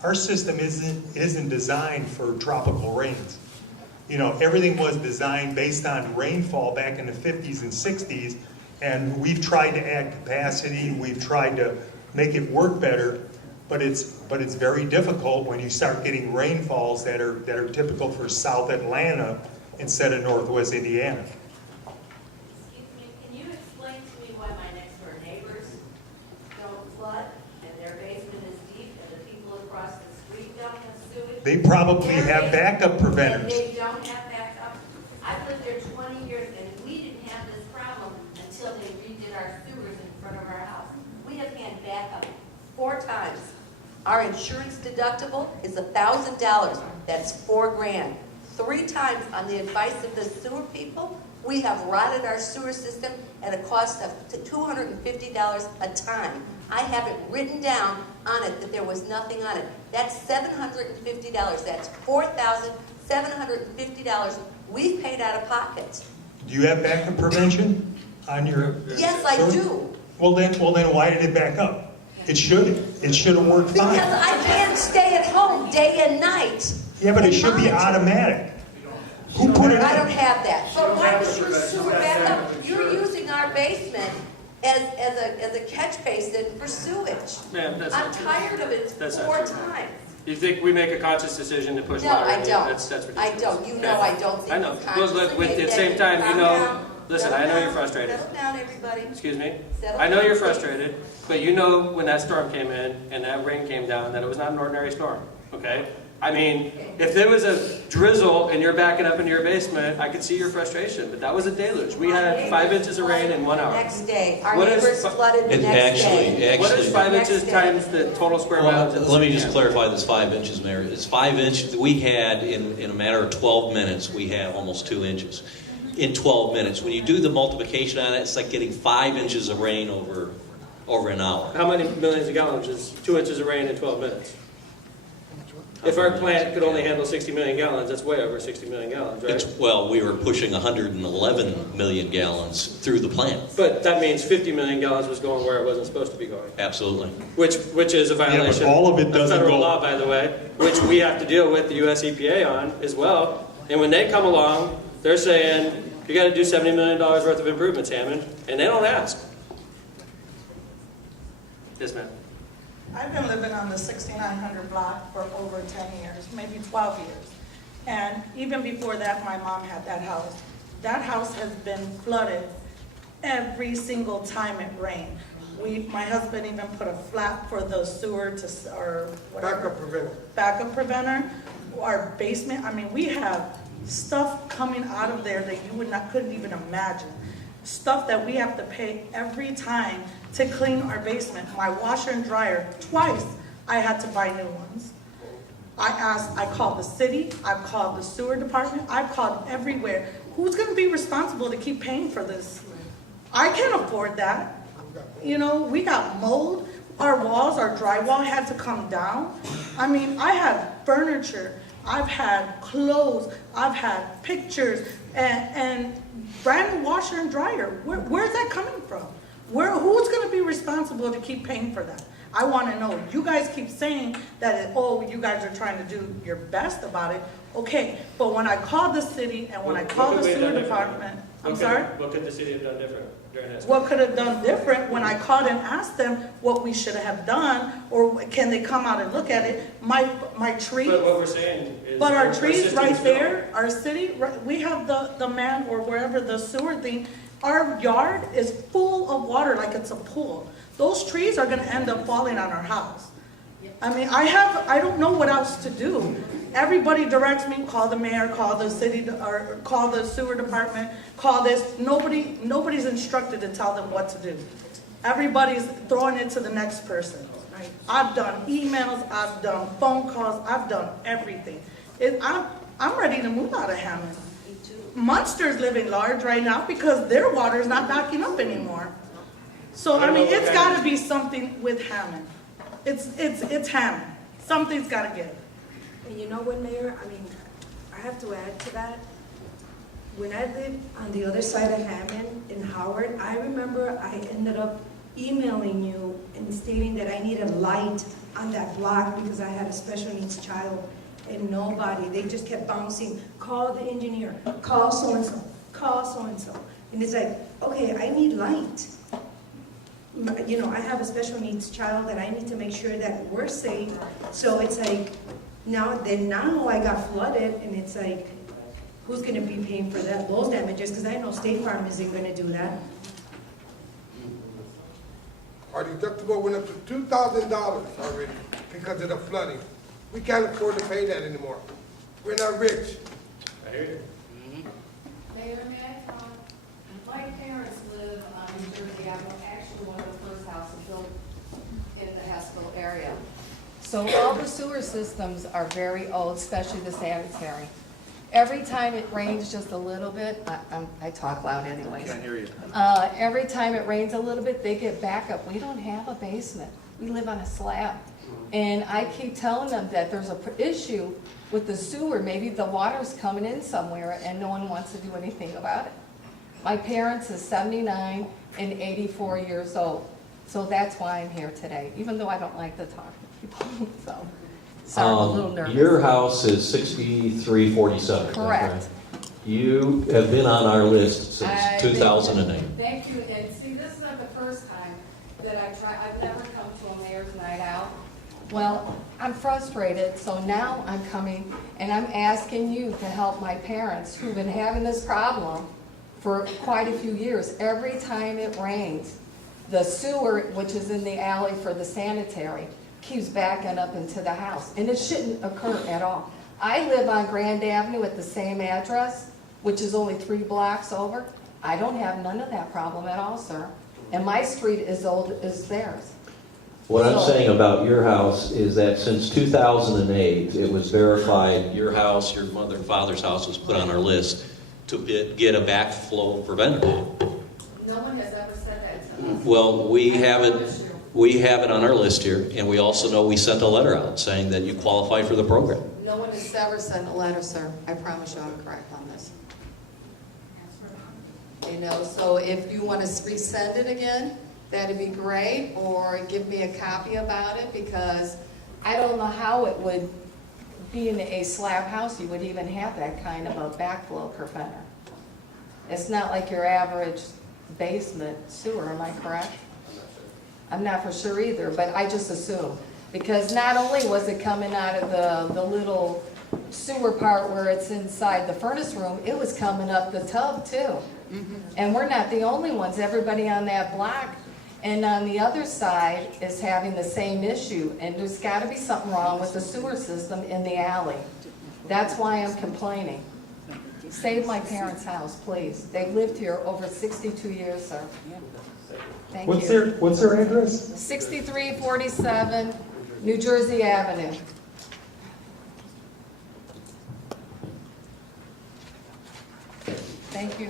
our system isn't designed for tropical rains. Everything was designed based on rainfall back in the 50s and 60s, and we've tried to add capacity, we've tried to make it work better, but it's very difficult when you start getting rainfalls that are typical for South Atlanta instead of Northwest Indiana. Excuse me, can you explain to me why my next door neighbors don't flood and their basement is deep and the people across the street don't have sewage? They probably have backup preventers. And they don't have backup. I've lived there 20 years and we didn't have this problem until they redid our sewers in front of our house. We have had backup 4 times. Our insurance deductible is $1,000. That's $4,000. 3 times on the advice of the sewer people, we have rotted our sewer system at a cost of $250 a time. I have it written down on it that there was nothing on it. That's $750. That's $4,750 we've paid out of pocket. Do you have backup prevention on your? Yes, I do. Well then, why did it back up? It should have worked fine. Because I can't stay at home day and night. Yeah, but it should be automatic. Who put it in? I don't have that. So why was your sewer back up? You're using our basement as a catch basin for sewage. Ma'am, that's I'm not true. tired of it That's not 4 true. times. You think we make a conscious decision to push No, water I in? don't. That's ridiculous. I don't. You know I don't think I know. we Well, consciously but at made the that. same time, Calm down. Listen, I know you're frustrated. Settle down, everybody. Excuse me? Settle I know down, you're please. frustrated, but you know when that storm came in and that rain came down, that it was not an ordinary storm, okay? I mean, if there was a drizzle and you're backing up into your basement, I could see your frustration, but that was a deluge. We had 5 inches of rain in 1 hour. Next day. Our What is neighbors fi- flooded the It next day. What is 5 Next inches day. times the total square miles of the Let me city? just clarify this 5 inches, Mayor. It's 5 inches. We had, in a matter of 12 minutes, we had almost 2 inches. In 12 minutes. When you do the multiplication on it, it's like getting 5 inches of rain over an hour. How many millions of gallons is 2 inches of rain in 12 minutes? If our plant could only handle 60 million gallons, that's way over 60 million gallons, right? Well, we were pushing 111 million gallons through the plant. But that means 50 million gallons was going where it wasn't supposed to be going. Absolutely. Which is a violation all of it doesn't federal go- law, by the way, which we have to deal with the US EPA on as well. And when they come along, they're saying, you got to do $70 million worth of improvements, Hammond, and they don't ask. Yes, ma'am. I've been living on the 6900 block for over 10 years, maybe 12 years. And even before that, my mom had that house. That house has been flooded every single time it rained. My husband even put a flap for the sewer to, or whatever. Backup preventer. Backup preventer. Our basement, I mean, we have stuff coming out of there that you couldn't even imagine. Stuff that we have to pay every time to clean our basement. My washer and dryer, twice I had to buy new ones. I called the city, I've called the sewer department, I've called everywhere. Who's gonna be responsible to keep paying for this? I can't afford that. You know, we got mold, our walls, our drywall had to come down. I mean, I have furniture, I've had clothes, I've had pictures, and brand new washer and dryer. Where's that coming from? Who's going to be responsible to keep paying for that? I want to know. You guys keep saying that, you guys are trying to do your best about it. Okay, but when I call the city and when I call the sewer department, I'm sorry? What could the city have done different during that? What could have done different when I called and asked them what we should have done, or can they come out and look at it? My trees. But what we're saying is... But our our trees system's right built. there, our city, we have the man or wherever the sewer thing, our yard is full of water like it's a pool. Those trees are gonna end up falling on our house. I mean, I don't know what else to do. Everybody directs me, call the mayor, call the city, or call the sewer department, call this. Nobody's instructed to tell them what to do. Everybody's throwing it to the next person. I've done emails, I've done phone calls, I've done everything. I'm ready to move out of Hammond. Munster's living large right now because their water's not backing up anymore. So, I mean, it's gotta be something with Hammond. It's Hammond. Something's gotta give. And you know what, Mayor? I mean, I have to add to that. When I lived on the other side of Hammond in Howard, I remember I ended up emailing you and stating that I needed light on that block because I had a special needs child, and nobody, they just kept bouncing, call the engineer, call so-and-so, call so-and-so. And it's like, okay, I need light. You know, I have a special needs child that I need to make sure that we're safe. So it's like, now I got flooded, and it's like, who's gonna be paying for those damages? Because I know State Farm isn't gonna do that. Our deductible went up to $2,000 already because of the flooding. We can't afford to pay that anymore. We're not rich. I hear you. Mayor, may I talk? My parents live on New Jersey Avenue, actually one of the first houses built in the Haskell area. So all the sewer systems are very old, especially the sanitary. Every time it rains just a little bit, I talk loud anyways. Can't hear you. Every time it rains a little bit, they get backup. We don't have a basement. We live on a slab. And I keep telling them that there's an issue with the sewer. Maybe the water's coming in somewhere and no one wants to do anything about it. My parents is 79 and 84 years old. So that's why I'm here today, even though I don't like to talk to people. So, sorry, I'm a little nervous. Your house is 6347. Correct. You have been on our list since 2008. Thank you. And see, this is not the first time that I've never come to a mayor's night out. Well, I'm frustrated, so now I'm coming and I'm asking you to help my parents who've been having this problem for quite a few years. Every time it rains, the sewer, which is in the alley for the sanitary, keeps backing up into the house. And it shouldn't occur at all. I live on Grand Avenue at the same address, which is only 3 blocks over. I don't have none of that problem at all, sir. And my street is old as theirs. What I'm So- saying about your house is that since 2008, it was verified, Your house, your mother and father's house was put on our list to get a backflow preventer. No one has ever said that to us. Well, we have it on our list here, and we also know we sent a letter out saying that you qualify for the program. No one has ever sent a letter, sir. I promise you I'm correct on this. You know, so if you want to resend it again, that'd be great, or give me a copy about it, because I don't know how it would, being a slab house, you would even have that kind of a backflow preventer. It's not like your average basement sewer, am I correct? I'm not for sure either, but I just assume. Because not only was it coming out of the little sewer part where it's inside the furnace room, it was coming up the tub too. And we're not the only ones. Everybody on that block and on the other side is having the same issue. And there's got to be something wrong with the sewer system in the alley. That's why I'm complaining. Save my parents' house, please. They've lived here over 62 years, sir. Thank you. What's their address? 6347 New Jersey Avenue. Thank you.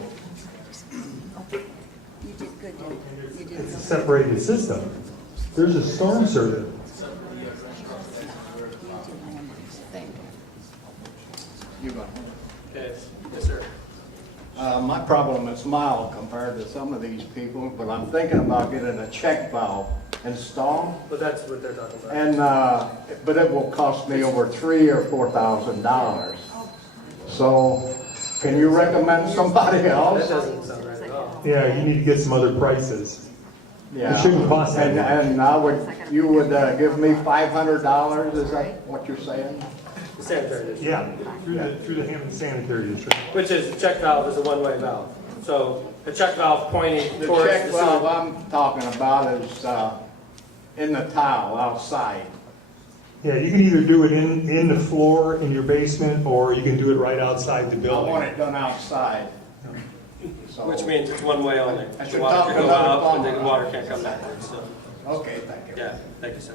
You did good, you did. It's a separated system. There's a storm sewer. Thank You go. Okay, yes, sir. My problem is mild compared to some of these people, but I'm thinking about getting a check valve installed. But that's what they're talking about. And, but it will cost me over $3,000 or $4,000. So, can you recommend somebody That else? doesn't sound right at all. Yeah, you need to get some other prices. Yeah. It shouldn't cost that much. And I would, you would give me $500, is that what you're saying? Sanitary district. Yeah, through the Hammond Sanitary District. Which is, check valve is a one-way valve. So a check valve pointing The towards the check valve sewer. I'm talking about is in the tile outside. Yeah, you can either do it in the floor in your basement, or you can do it right outside the I building. want it done outside. So- Which means it's one way only. I The should water talk can to go another up and plumber. the water can't come backwards, so. Okay, thank you. Yeah, thank you, sir.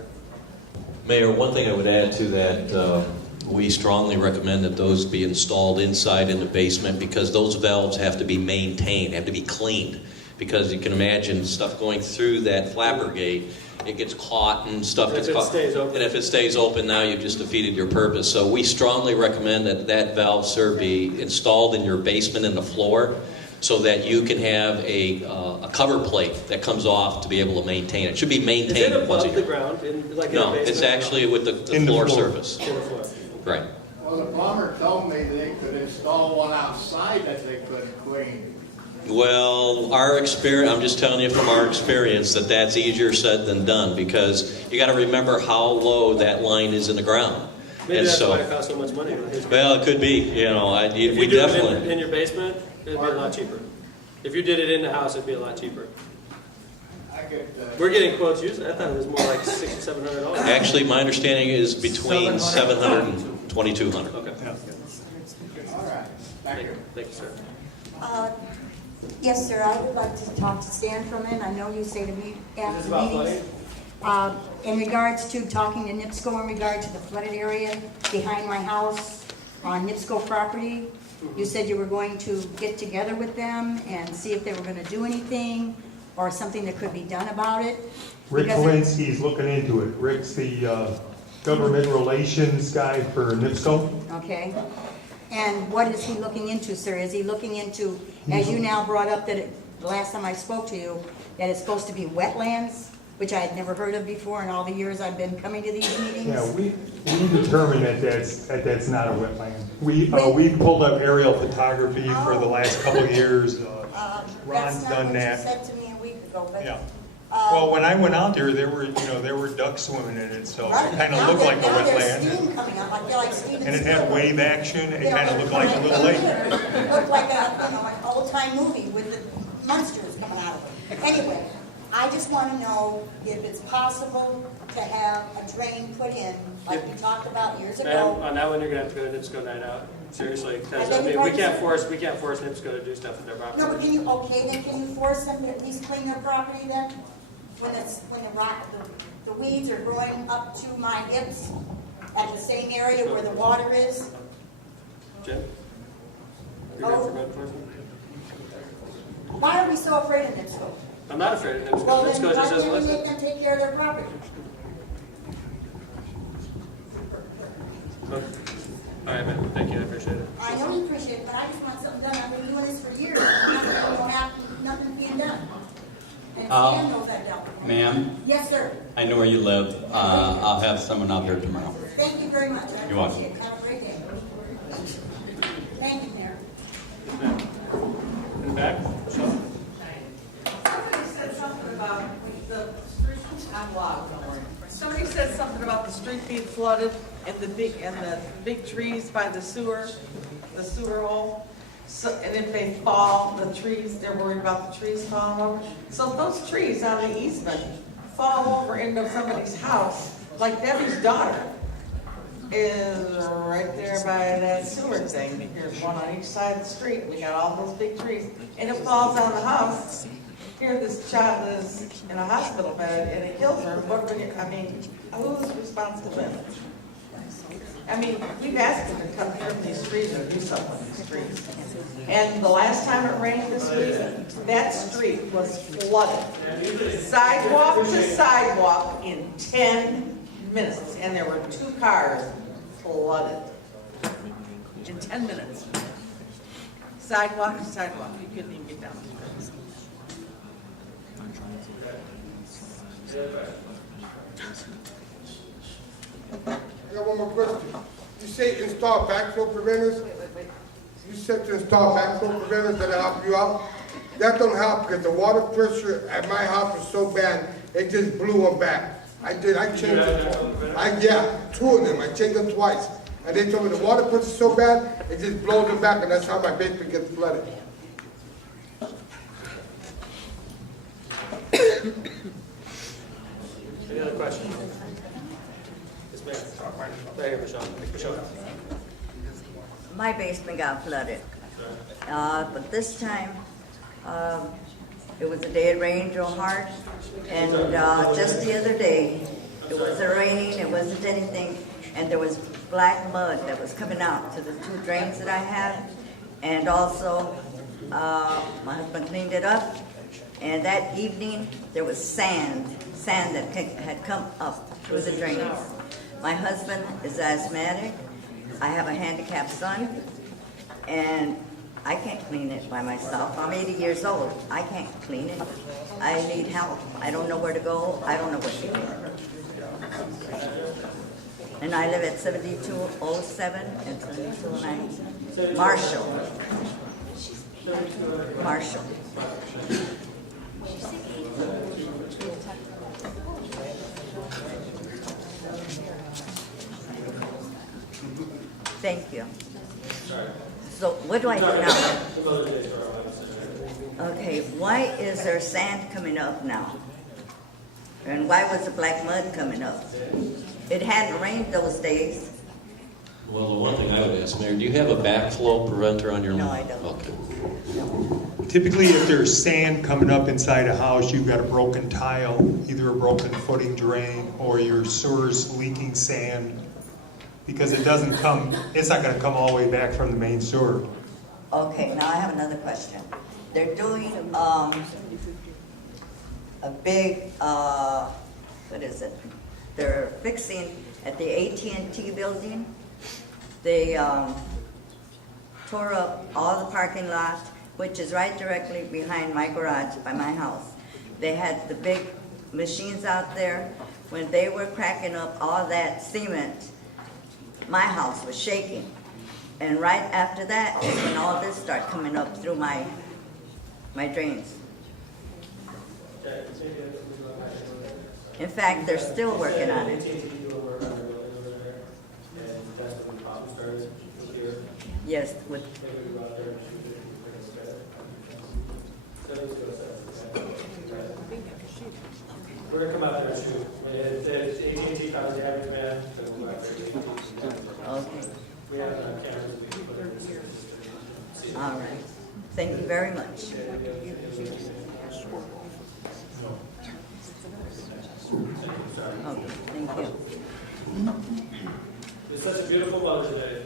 Mayor, one thing I would add to that, we strongly recommend that those be installed inside in the basement, because those valves have to be maintained, have to be cleaned. Because you can imagine stuff going through that flapper gate, it gets caught and stuff And gets if it caught. stays open. And if it stays open, now you've just defeated your purpose. So we strongly recommend that that valve, sir, be installed in your basement in the floor, so that you can have a cover plate that comes off to be able to maintain it. It should be Is maintained it once a above the year. ground, like in the No, basement? it's actually with the In the floor floor. surface. In the floor. Right. Well, the plumber told me they could install one outside that they couldn't clean. Well, our experience, I'm just telling you from our experience that that's easier said than done, because you got to remember how low that line is in the ground. Maybe And that's so, why it costs so much money. well, it could be, you know, If we you do it definitely. in your basement, it'd be a lot cheaper. If you did it in the house, it'd be a lot cheaper. I could, We're getting quotes usually, I thought it was more like $600 or $700. Actually, my understanding is between 700 and 2,200. Okay. all right, thank you. Thank you, sir. Yes, sir, I would like to talk to Stan for a minute. I know you say to meet Is this after about meetings. In regards to talking to NIPSCO in regard to the flooded area behind my house on NIPSCO property, you said you were going to get together with them and see if they were going to do anything or something that could be done about it. Rick Because Kalinsky's looking into it. Rick's the government relations guy for NIPSCO. Okay. And what is he looking into, sir? Is he looking into, as you now brought up that the last time I spoke to you, that it's supposed to be wetlands, which I had never heard of before in all the years I've been coming to these meetings? Yeah, we determined that that's not a wetland. We pulled up aerial photography for the last couple of years. Ron's That's not done what you that. said to me a week ago, but Yeah. Well, when I went out there, there were ducks swimming in it, so it kind of looked like a wetland. Steam coming up, I feel like steam. And it had wave action, it kind of looked like a little lake. It looked like an old-time movie with the monsters coming out of it. Anyway, I just want to know if it's possible to have a drain put in, like we talked about years Ma'am, ago. on that one, you're gonna have to go to NIPSCO night out, seriously, because, I I beg mean, your we pardon, can't force NIPSCO to do stuff with their property. No, but can you, okay, then can you force them to at least clean their property then? When the weeds are growing up to my hips at the same area where the water is? Jim? You're going for code enforcement? Why are we so afraid of NIPSCO? I'm not afraid of NIPSCO. Well, then NIPSCO why just doesn't can't we listen. make them take care of their property? Okay. All right, ma'am, thank you, I appreciate it. I know you appreciate it, but I just want something done. I've been doing this for years. Nothing's being done. And Stan knows that don't. Ma'am, Yes, sir. I know where you live. I'll have someone out there tomorrow. Thank you very much. I You're welcome. appreciate it. Have a great day. Thank you, Mayor. In the back, Michelle? Somebody said something about the street, I'm loud, don't worry. Somebody said something about the street being flooded and the big trees by the sewer hole. So, and if they fall, the trees, they're worried about the trees falling over. So if those trees on the easement fall over into somebody's house, like Debbie's daughter is right there by that sewer thing. There's one on each side of the street. We got all those big trees. And it falls on the house. Here, this child is in a hospital bed and it kills her. Who's responsible then? I mean, we've asked them to come here from these streets and do something with these streets. And the last time it rained this week, that street was flooded. Sidewalk to sidewalk in 10 minutes. And there were 2 cars flooded in 10 minutes. Sidewalk to sidewalk. You couldn't even get down the street. I got one more question. You say install backflow preventers? You said to install backflow preventers that'll help you out? That don't help because the water pressure at my house was so bad, it just blew them back. I changed it. Yeah, 2 of them. I changed them twice. And they told me the water pressure's so bad, it just blows them back, and that's how my basement gets flooded. Any other questions? Yes, ma'am. Right here, Michelle. Michelle. My basement got flooded. But this time, it was a day it rained real hard. And just the other day, it wasn't raining, it wasn't anything. And there was black mud that was coming out to the 2 drains that I had. And also, my husband cleaned it up. And that evening, there was sand that had come up through the drains. My husband is asthmatic. I have a handicapped son. And I can't clean it by myself. I'm 80 years old. I can't clean it. I need help. I don't know where to go. I don't know what to do. And I live at 7207 and 7209 Marshall. Marshall. Thank you. So what do I do now? Okay, why is there sand coming up now? And why was the black mud coming up? It hadn't rained those days. Well, the one thing I would ask, Mayor, do you have a backflow preventer on your? No, I don't. Okay. Typically, if there's sand coming up inside a house, you've got a broken tile, either a broken footing drain or your sewer's leaking sand. Because it's not going to come all the way back from the main sewer. Okay, now I have another question. They're doing a big, what is it? They're fixing at the AT&T building. They tore up all the parking lot, which is right directly behind my garage by my house. They had the big machines out there. When they were cracking up all that cement, my house was shaking. And right after that is when all this started coming up through my drains. In fact, they're still working on it. Yes, with, We're gonna come out there and shoot. It's AT&T found the average man. okay, We have cameras. all right. Thank you very much. Okay, thank you. It's such a beautiful Mother's Day.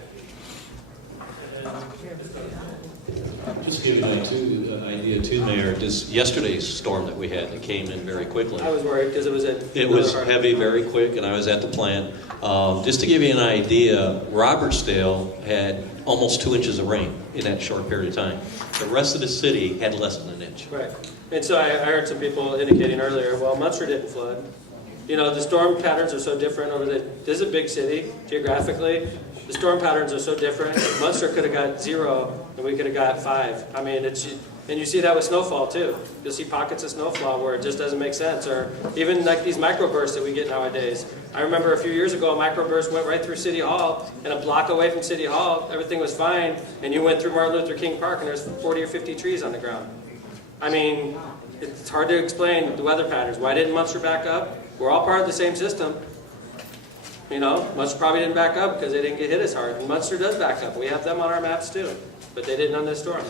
Just to give you an idea too, Mayor, just yesterday's storm that we had that came in very quickly. I was worried because it was It was heavy, very quick, and I was at the plant. Just to give you an idea, Robertsdale had almost 2 inches of rain in that short period of time. The rest of the city had less than an inch. Right. And so I heard some people indicating earlier, well, Munster didn't flood. You know, the storm patterns are so different over the, this is a big city, geographically. The storm patterns are so different. Munster could have got 0, and we could have got 5. I mean, it's, and you see that with snowfall too. You'll see pockets of snowfall where it just doesn't make sense, or even like these microbursts that we get nowadays. I remember a few years ago, a microburst went right through City Hall, and a block away from City Hall, everything was fine, and you went through Martin Luther King Park, and there's 40 or 50 trees on the ground. I mean, it's hard to explain the weather patterns. Why didn't Munster back up? We're all part of the same system. You know, Munster probably didn't back up because they didn't get hit as hard. And Munster does back up. We have them on our maps too, but they didn't on this storm.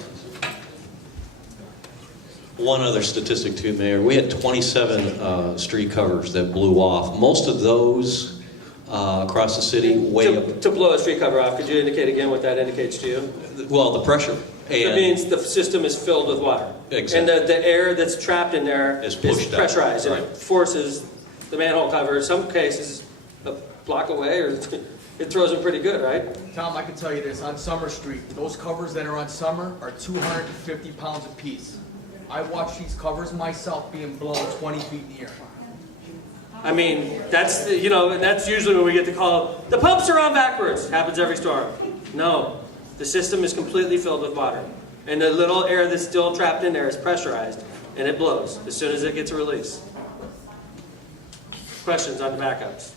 One other statistic too, Mayor. We had 27 street covers that blew off. Most of those across the city, way up. To blow a street cover off, could you indicate again what that indicates to you? Well, the pressure. It means the system is filled with water. Exactly. And the air that's trapped in there is pressurized. Right. And it forces the manhole cover, in some cases, a block away, or it throws them pretty good, right? Tom, I can tell you this, on Summer Street, those covers that are on Summer are 250 pounds a piece. I watched these covers myself being blown 20 feet in the air. I mean, that's, you know, and that's usually when we get the call, the pumps are on backwards. Happens every storm. No, the system is completely filled with water. And the little air that's still trapped in there is pressurized, and it blows as soon as it gets a release. Questions on the backups?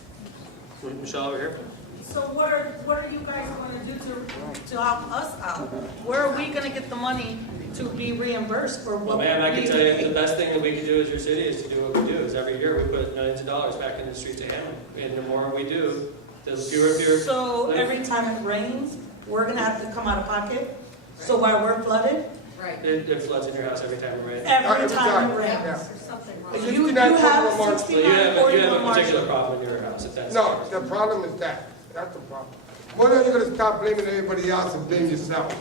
Michelle over here. So what are you guys going to do to help us out? Where are we going to get the money to be reimbursed for what? Well, ma'am, I can tell you the best thing that we can do as your city is to do what we do. Is every year we put millions of dollars back in the streets of Hammond, and the more we do, the fewer. So every time it rains, we're going to have to come out of pocket. So while we're flooded, Right. It floods in your house every time it rains. every time it rains. Yeah. You have 69, So you have a 41 particular Marshall. problem in your house, if that's No, the problem is that. That's the problem. When are you gonna stop blaming everybody else and blame yourself?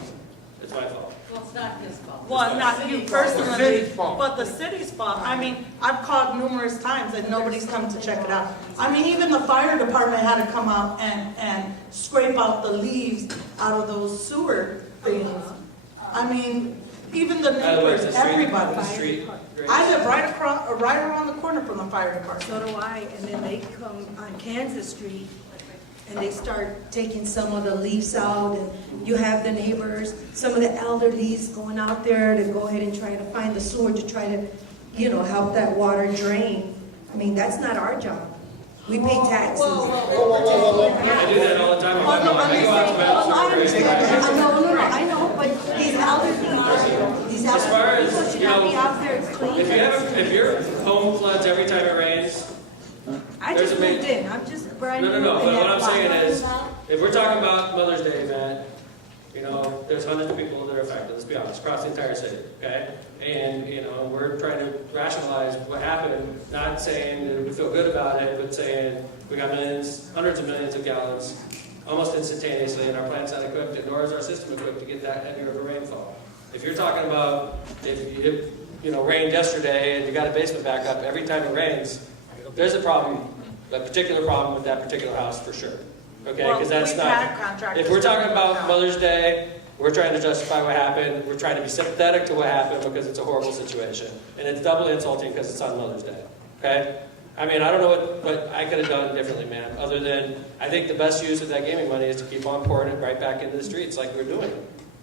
It's my fault. Well, it's not his fault. Well, not you The personally, city's fault. but the city's fault. I mean, I've called numerous times and nobody's come to check it out. I mean, even the fire department had to come out and scrape out the leaves out of those sewer things. I mean, even the By the way, neighbors, the street, everybody. the street. I live right around the corner from the fire department. So do I, and then they come on Kansas Street and they start taking some of the leaves out, and you have the neighbors, some of the elderlies going out there to go ahead and try to find the sewer to try to, you know, help that water drain. I mean, that's not our job. We pay taxes. I do that all the time. Well, no, I go out to Madison I Square Garden. understand. No, I know, but these As far elderly as, people should you not be know, out there cleaning. if your home floods every time it rains, I there's just a moved in, I'm just brand new. no, in but that what I'm block. saying is, if we're talking about Mother's Day event, you know, there's hundreds of people that are affected, let's be honest, across the entire city, okay? And, you know, we're trying to rationalize what happened, not saying that we feel good about it, but saying we got millions, hundreds of millions of gallons almost instantaneously, and our plant's not equipped, and nor is our system equipped to get that heavy of a rainfall. If you're talking about, if you know, rained yesterday and you got a basement backup every time it rains, there's a problem, a particular problem with that particular house for sure. Okay, Well, because that's we've had not, contractors if we're talking come about out. Mother's Day, we're trying to justify what happened, we're trying to be sympathetic to what happened because it's a horrible situation. And it's doubly insulting because it's on Mother's Day, okay? I mean, I don't know what I could have done differently, ma'am, other than I think the best use of that gaming money is to keep on pouring it right back into the streets like we're doing.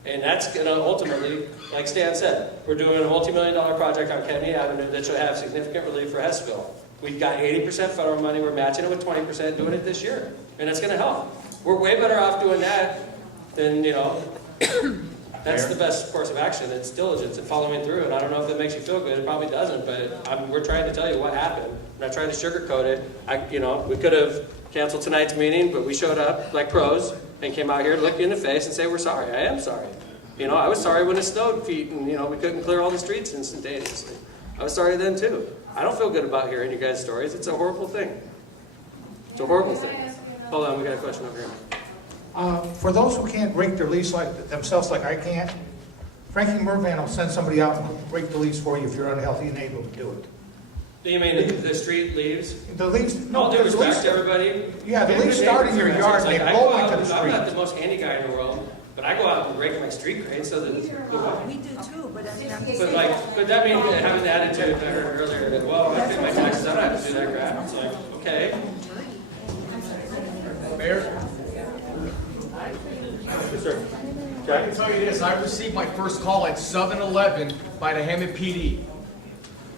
And that's going to ultimately, like Stan said, we're doing a multi-million-dollar project on Kennedy Avenue that should have significant relief for Hessville. We've got 80% federal money, we're matching it with 20%, doing it this year. And it's going to help. We're way better off doing that than, that's the best course of action. It's diligence and following through. And I don't know if that makes you feel good. It probably doesn't, but we're trying to tell you what happened. We're not trying to sugarcoat it. We could have canceled tonight's meeting, but we showed up like pros and came out here to look you in the face and say, we're sorry. I am sorry. I was sorry when it snowed feet and, we couldn't clear all the streets instantaneously. I was sorry then too. I don't feel good about hearing you guys' stories. It's a horrible thing. It's a horrible thing. Hold on, we got a question over here. For those who can't break their lease themselves like I can't, Frankie Mervan will send somebody out and break the lease for you if you're unhealthy and able to do it. You mean the street leaves? The leaves, no, All due the respect leaves, to everybody. yeah, the leaves start in your yard and they blow into the I'm street. not the most handy guy in the world, but I go out and break my street grade so that We do too, but I'm just but that means having the attitude I heard earlier that, well, I pay my taxes, I don't have to do that crap. It's like, okay. Mayor? Yes, sir. I can tell you this, I received my first call at 7-Eleven by the Hammond PD.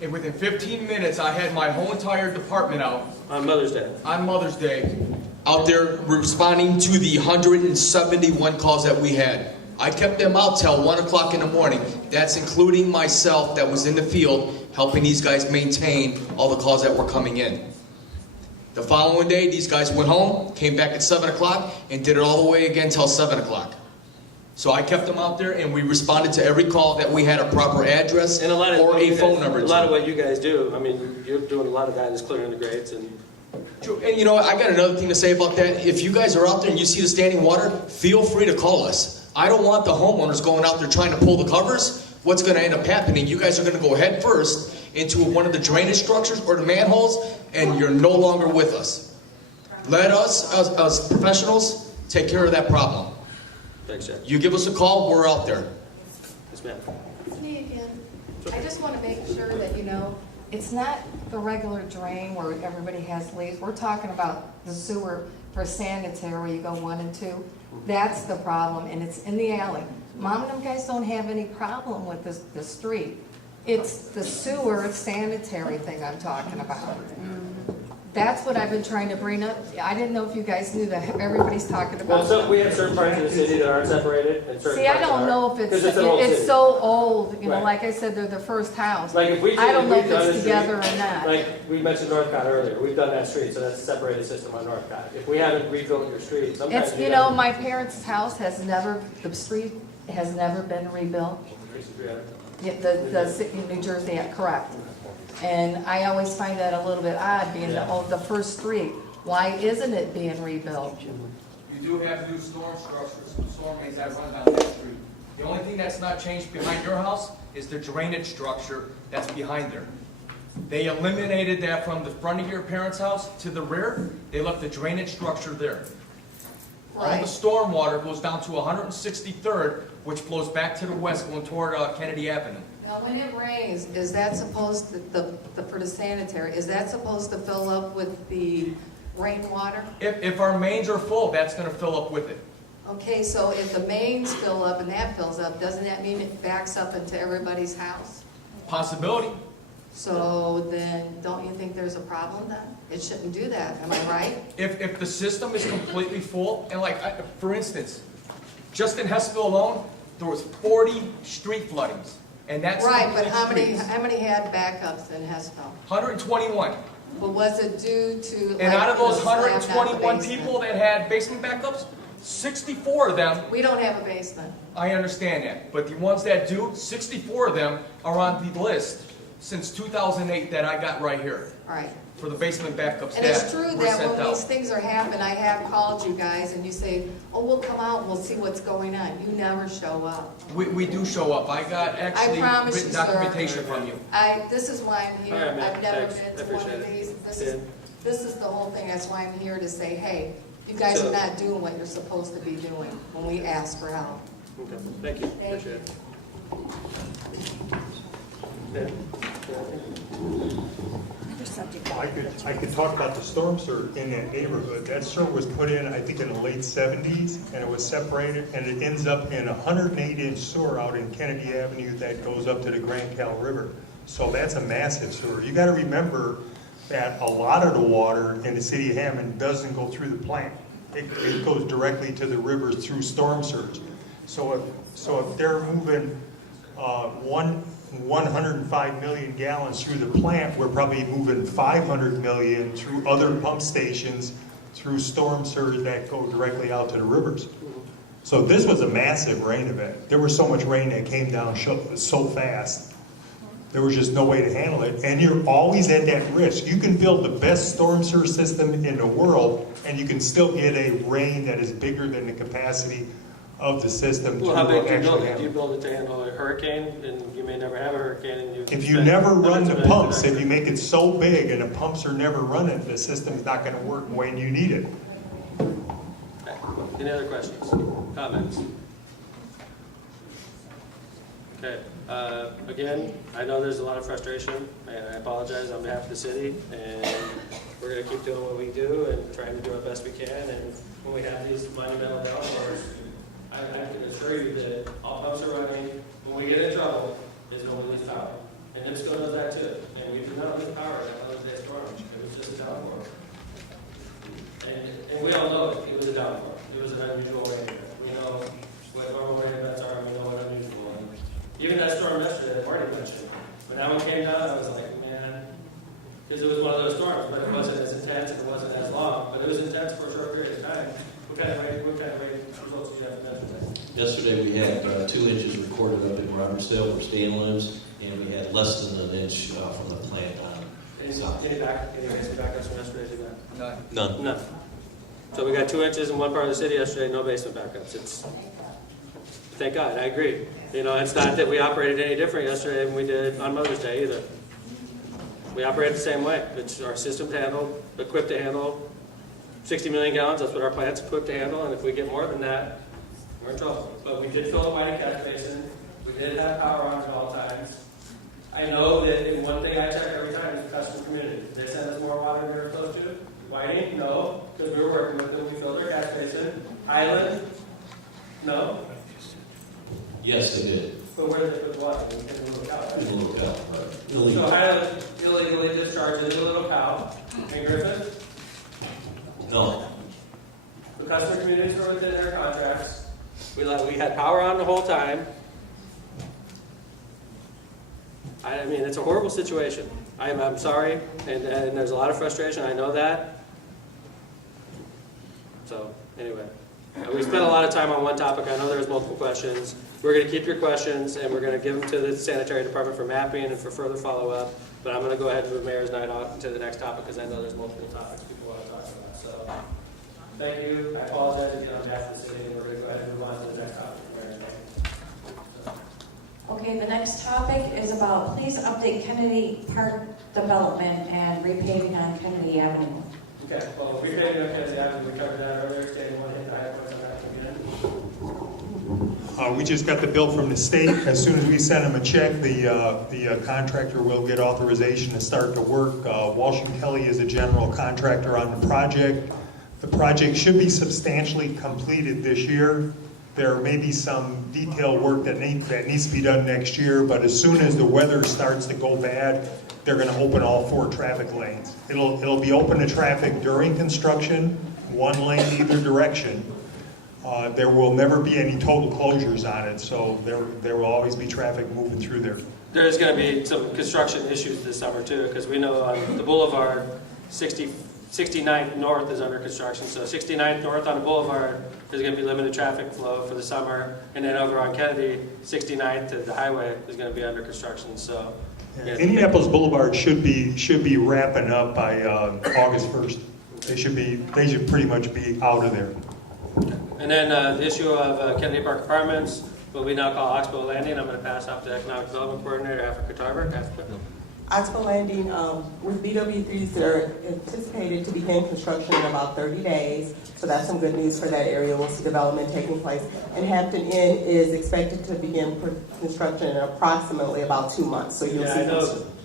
And within 15 minutes, I had my whole entire department out. On Mother's Day. On Mother's Day. Out there responding to the 171 calls that we had. I kept them out till 1 o'clock in the morning. That's including myself that was in the field helping these guys maintain all the calls that were coming in. The following day, these guys went home, came back at 7 o'clock, and did it all the way again till 7 o'clock. So I kept them out there, and we responded to every call that we had a proper address And or a phone number. A lot of what you guys do, I mean, you're doing a lot of that is clearing the grades and. And I got another thing to say about that. If you guys are out there and you see the standing water, feel free to call us. I don't want the homeowners going out there trying to pull the covers. What's going to end up happening, you guys are going to go head first into one of the drainage structures or the manholes, and you're no longer with us. Let us, as professionals, take care of that problem. Thanks, Jack. You give us a call, we're out there. Yes, ma'am. It's me again. I just want to make sure that it's not the regular drain where everybody has leaves. We're talking about the sewer for sanitary where you go 1 and 2. That's the problem, and it's in the alley. Mom and them guys don't have any problem with the street. It's the sewer sanitary thing I'm talking about. That's what I've been trying to bring up. I didn't know if you guys knew that everybody's talking about. Well, so we have certain parts of the city that aren't separated and certain See, I parts don't that know are. if 'Cause it's an old city. so old, Right. like I said, they're the first house. Like if we I don't know if done it's a street- together or not. Like we mentioned Northcott earlier, we've done that street, so that's a separated system on Northcott. If we haven't rebuilt your street, sometimes. It's, we gotta- my parents' house the street has never been rebuilt. Yeah, the city of New Jersey, yeah, correct. And I always find that a little bit odd, being the first street. Why isn't it being rebuilt? You do have new storm structures, storm mains that run down that street. The only thing that's not changed behind your house is the drainage structure that's behind there. They eliminated that from the front of your parents' house to the rear. They left the drainage structure there. All Right. the storm water goes down to 163rd, which flows back to the west going toward Kennedy Avenue. Now, when it rains, is that supposed to, for the sanitary, is that supposed to fill up with the rainwater? If our mains are full, that's going to fill up with it. Okay, so if the mains fill up and that fills up, doesn't that mean it backs up into everybody's house? Possibility. So then, don't you think there's a problem then? It shouldn't do that, am I right? If the system is completely full, and for instance, just in Hessville alone, there was 40 street floodings, and that's Right, but complete how many streets. had backups in Hessville? 121. But was it due to? And out of those the slab, not the 121 basement? people that had basement backups, 64 of them, We don't have a basement. I understand that, but the ones that do, 64 of them are on the list since 2008 that I got right here All right. for the basement backups And it's that true were that sent when out. these things are happening, I have called you guys and you say, oh, we'll come out and we'll see what's going on. You never show up. We do show up. I got actually promise written you, sir. documentation from you. This is why I'm here. All right, ma'am. I've never Thanks. been I to one appreciate of it. these. This is the whole thing. That's why I'm here to say, hey, you guys So- are not doing what you're supposed to be doing when we ask for help. Okay, thank you, appreciate it. Yeah. I could talk about the storm sewer in that neighborhood. That sewer was put in, I think, in the late 70s, and it was separated, and it ends up in a 108-inch sewer out in Kennedy Avenue that goes up to the Grand Cal River. So that's a massive sewer. You gotta remember that a lot of the water in the city of Hammond doesn't go through the plant. It goes directly to the rivers through storm sewers. So if they're moving 105 million gallons through the plant, we're probably moving 500 million through other pump stations, through storm sewers that go directly out to the rivers. So this was a massive rain event. There was so much rain that came down so fast. There was just no way to handle it. And you're always at that risk. You can build the best storm sewer system in the world, and you can still get a rain that is bigger than the capacity of the system. Well, how big do you actually build it? handle. Do you build it to handle a hurricane? And you may never have a hurricane. And If you never run the pumps, if you make it so big and the pumps are never running, the system's not going to work when you need it. Any other questions, comments? Okay, again, I know there's a lot of frustration, and I apologize on behalf of the city, and we're gonna keep doing what we do and trying to do our best we can, and when we have these monumental downpours, I can assure you that all pumps are running. When we get in trouble, is when we lose power. And NIPSCO does that too, and we did not lose power at Mother's Day storm, it was just a downpour. And we all know it was a downpour, it was an unusual rain event. We know what normal rain events are, we know what unusual. Even that storm yesterday that Marty mentioned, when that one came down, I was like, man, because it was one of those storms, but it wasn't as intense, it wasn't as long, but it was intense for a short period of time. What kind of rain results do you have to mention? Yesterday, we had 2 inches recorded up in Robertsdale where Stan lives, and we had less than an inch from the plant on. Any backups from yesterday? None. None. So we got 2 inches in one part of the city yesterday, no basement backups. It's, thank God, I agree. You know, it's not that we operated any different yesterday than we did on Mother's Day either. We operate the same way. It's our system to handle, equipped to handle 60 million gallons. That's what our plant's equipped to handle. And if we get more than that, we're in trouble. But we did fill up Whiting Catch Basin. We did have power on at all times. I know that in one thing I check every time is the customer community. They send us more water than we were supposed to. Whiting? No, because we were working with them. We filled our catch basin. Island? No. Yes, they did. But where did they put the water? In the little cow. In the little cow, right. So Highland illegally discharged into the little cow. And Griffin? No. The customer communities were within their contracts. We had power on the whole time. I mean, it's a horrible situation. I'm sorry, and there's a lot of frustration. I know that. So, anyway. We spent a lot of time on one topic. I know there's multiple questions. We're going to keep your questions, and we're going to give them to the sanitary department for mapping and for further follow-up. But I'm going to go ahead and move Mayor's Night on to the next topic because I know there's multiple topics people want to talk about. So, thank you. I apologize again on behalf of the city, and we're going to go ahead and move on to the next topic. Mayor's Night. Okay, the next topic is about please update Kennedy Park development and repaving on Kennedy Avenue. Okay, well, repaving on Kennedy Avenue, we covered that earlier. Staying one hit the high points on that again. We just got the bill from the state. As soon as we send them a check, the contractor will get authorization to start the work. Walsh & Kelly is a general contractor on the project. The project should be substantially completed this year. There may be some detail work that needs to be done next year, but as soon as the weather starts to go bad, they're going to open all 4 traffic lanes. It'll be open to traffic during construction, 1 lane either direction. There will never be any total closures on it, so there will always be traffic moving through there. There's going to be some construction issues this summer too, because we know on the boulevard, 69th North is under construction. So 69th North on the boulevard is going to be limited traffic flow for the summer, and then over on Kennedy, 69th to the highway is going to be under construction. So Indianapolis Boulevard should be wrapping up by August 1st. They should pretty much be out of there. And then the issue of Kennedy Park Apartments, what we now call Oxbow Landing. I'm going to pass off to Economic Development Coordinator Africa Tarver. Oxbow Landing, with BW3s, they're anticipated to begin construction in about 30 days. So that's some good news for that area. We'll see development taking place. And Hampton Inn is expected to begin construction in approximately about 2 months. So you'll see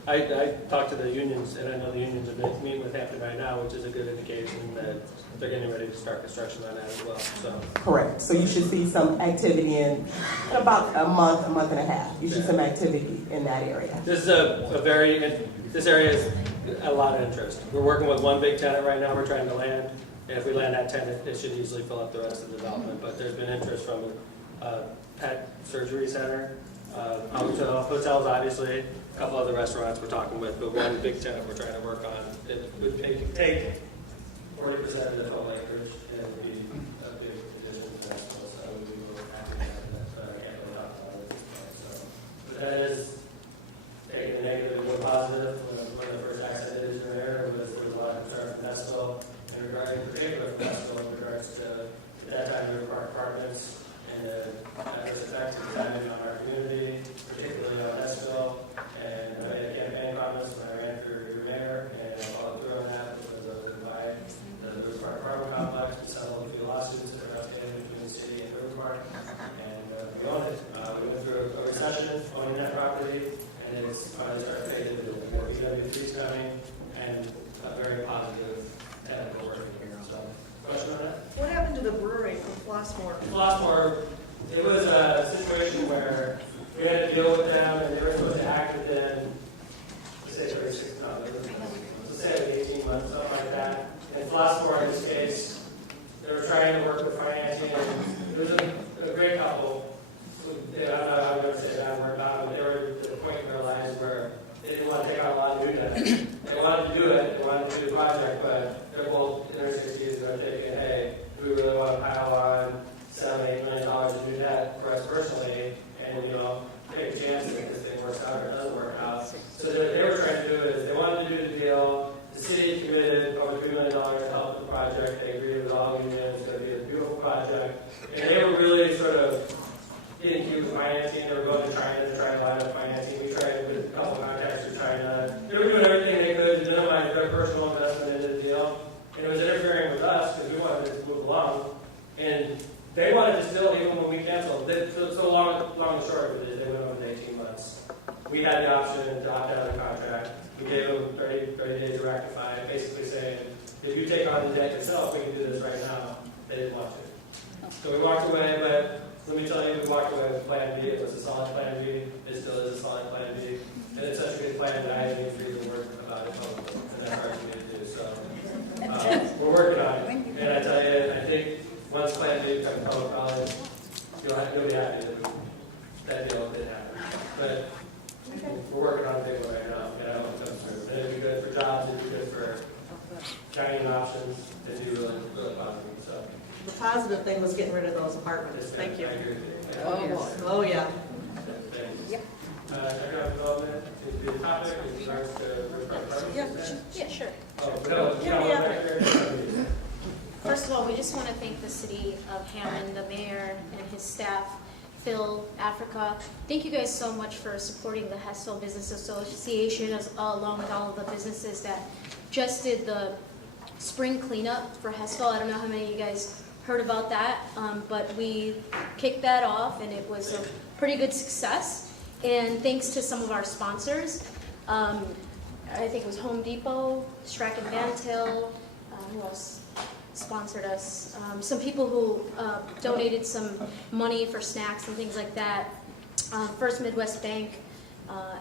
I talked to the unions, and I know the unions are meeting with Hampton right now, which is a good indication that they're getting ready to start construction on that as well, so. Correct. So you should see some activity in about a month and a half. You should see some activity in that area. This is this area is a lot of interest. We're working with one big tenant right now we're trying to land, and if we land that tenant, it should easily fill up the rest of the development, but there's been interest from a pet surgery center, hotels obviously, a couple other restaurants we're talking with, but one big tenant we're trying to work on. It would take 40% of the total acreage and it would be a big addition to that, so I would be really happy to have that, but I can't really talk about it. So, but that is taking the negative to a positive. When the first accident is there was a lot of concern from Nessville, and regarding in particular from Nessville in regards to at that time we were park apartments and the adverse effects of that on our community, particularly on Nessville. And I made a campaign promise when I ran for mayor, and I followed through on that because I was by the Bruce Park apartment complex to settle a few lawsuits that are outstanding between the city and Bruce Park. And we own it. We went through a recession owning that property, and it's finally started paying the bill. More BW3's coming, and a very positive tenant working here. So, question on that? What happened to the brewery in Flossmoor? Flossmoor, it was a situation where we had to deal with them, and they were supposed to act within, let's say, 36 months, let's say like 18 months, something like that. And Flossmoor, in this case, they were trying to work with financing, and it was a great couple. I don't know how I'm going to say that word about them, but they were at the point in their lives where they didn't want to take on a lot of new debt. They wanted to do it, they wanted to do the project, but they're both in their 60s, and they're thinking, hey, do we really want to pile on $7-8 million in new debt for us personally, and, you know, take a chance that this thing works out or it doesn't work out. So what they were trying to do is they wanted to do the deal. The city committed over $3 million to help with the project. They agreed with all unions. It's going to be a beautiful project. And they were really sort of getting cute with financing. They were going to China to try to line up financing. We tried with a couple of contacts to China. They were doing everything they could to minimize their personal investment into the deal. And it was interfering with us because we wanted it to move along. And they wanted to still, even when we canceled, so long and short of it is they went over to 18 months. We had the option to opt out of the contract. We gave them 30 days to rectify it, basically saying, if you take on the debt yourself, we can do this right now. They didn't want to. So we walked away, but let me tell you, we walked away with Plan B. It was a solid Plan B. It still is a solid Plan B. And it's such a good plan that I haven't even read the word about it publicly. And that's hard for me to do. So we're working on it. And I tell you, I think once Plan B becomes public knowledge, you'll be happy that deal did happen. But we're working on a big one right now, and I hope it comes through. And it'd be good for jobs, it'd be good for Chinese options, it'd be really, really positive. So The positive thing was getting rid of those apartments. Thank you. I agree with you. Oh, yeah. Yep. Economic development is the topic in regards to Yeah, sure. First of all, we just want to thank the city of Hammond, the mayor and his staff, Phil, Africa. Thank you guys so much for supporting the Hessel Business Association along with all of the businesses that just did the spring cleanup for Hessel. I don't know how many of you guys heard about that, but we kicked that off and it was a pretty good success. And thanks to some of our sponsors, I think it was Home Depot, Strachan Van Til, who else sponsored us? Some people who donated some money for snacks and things like that. First Midwest Bank,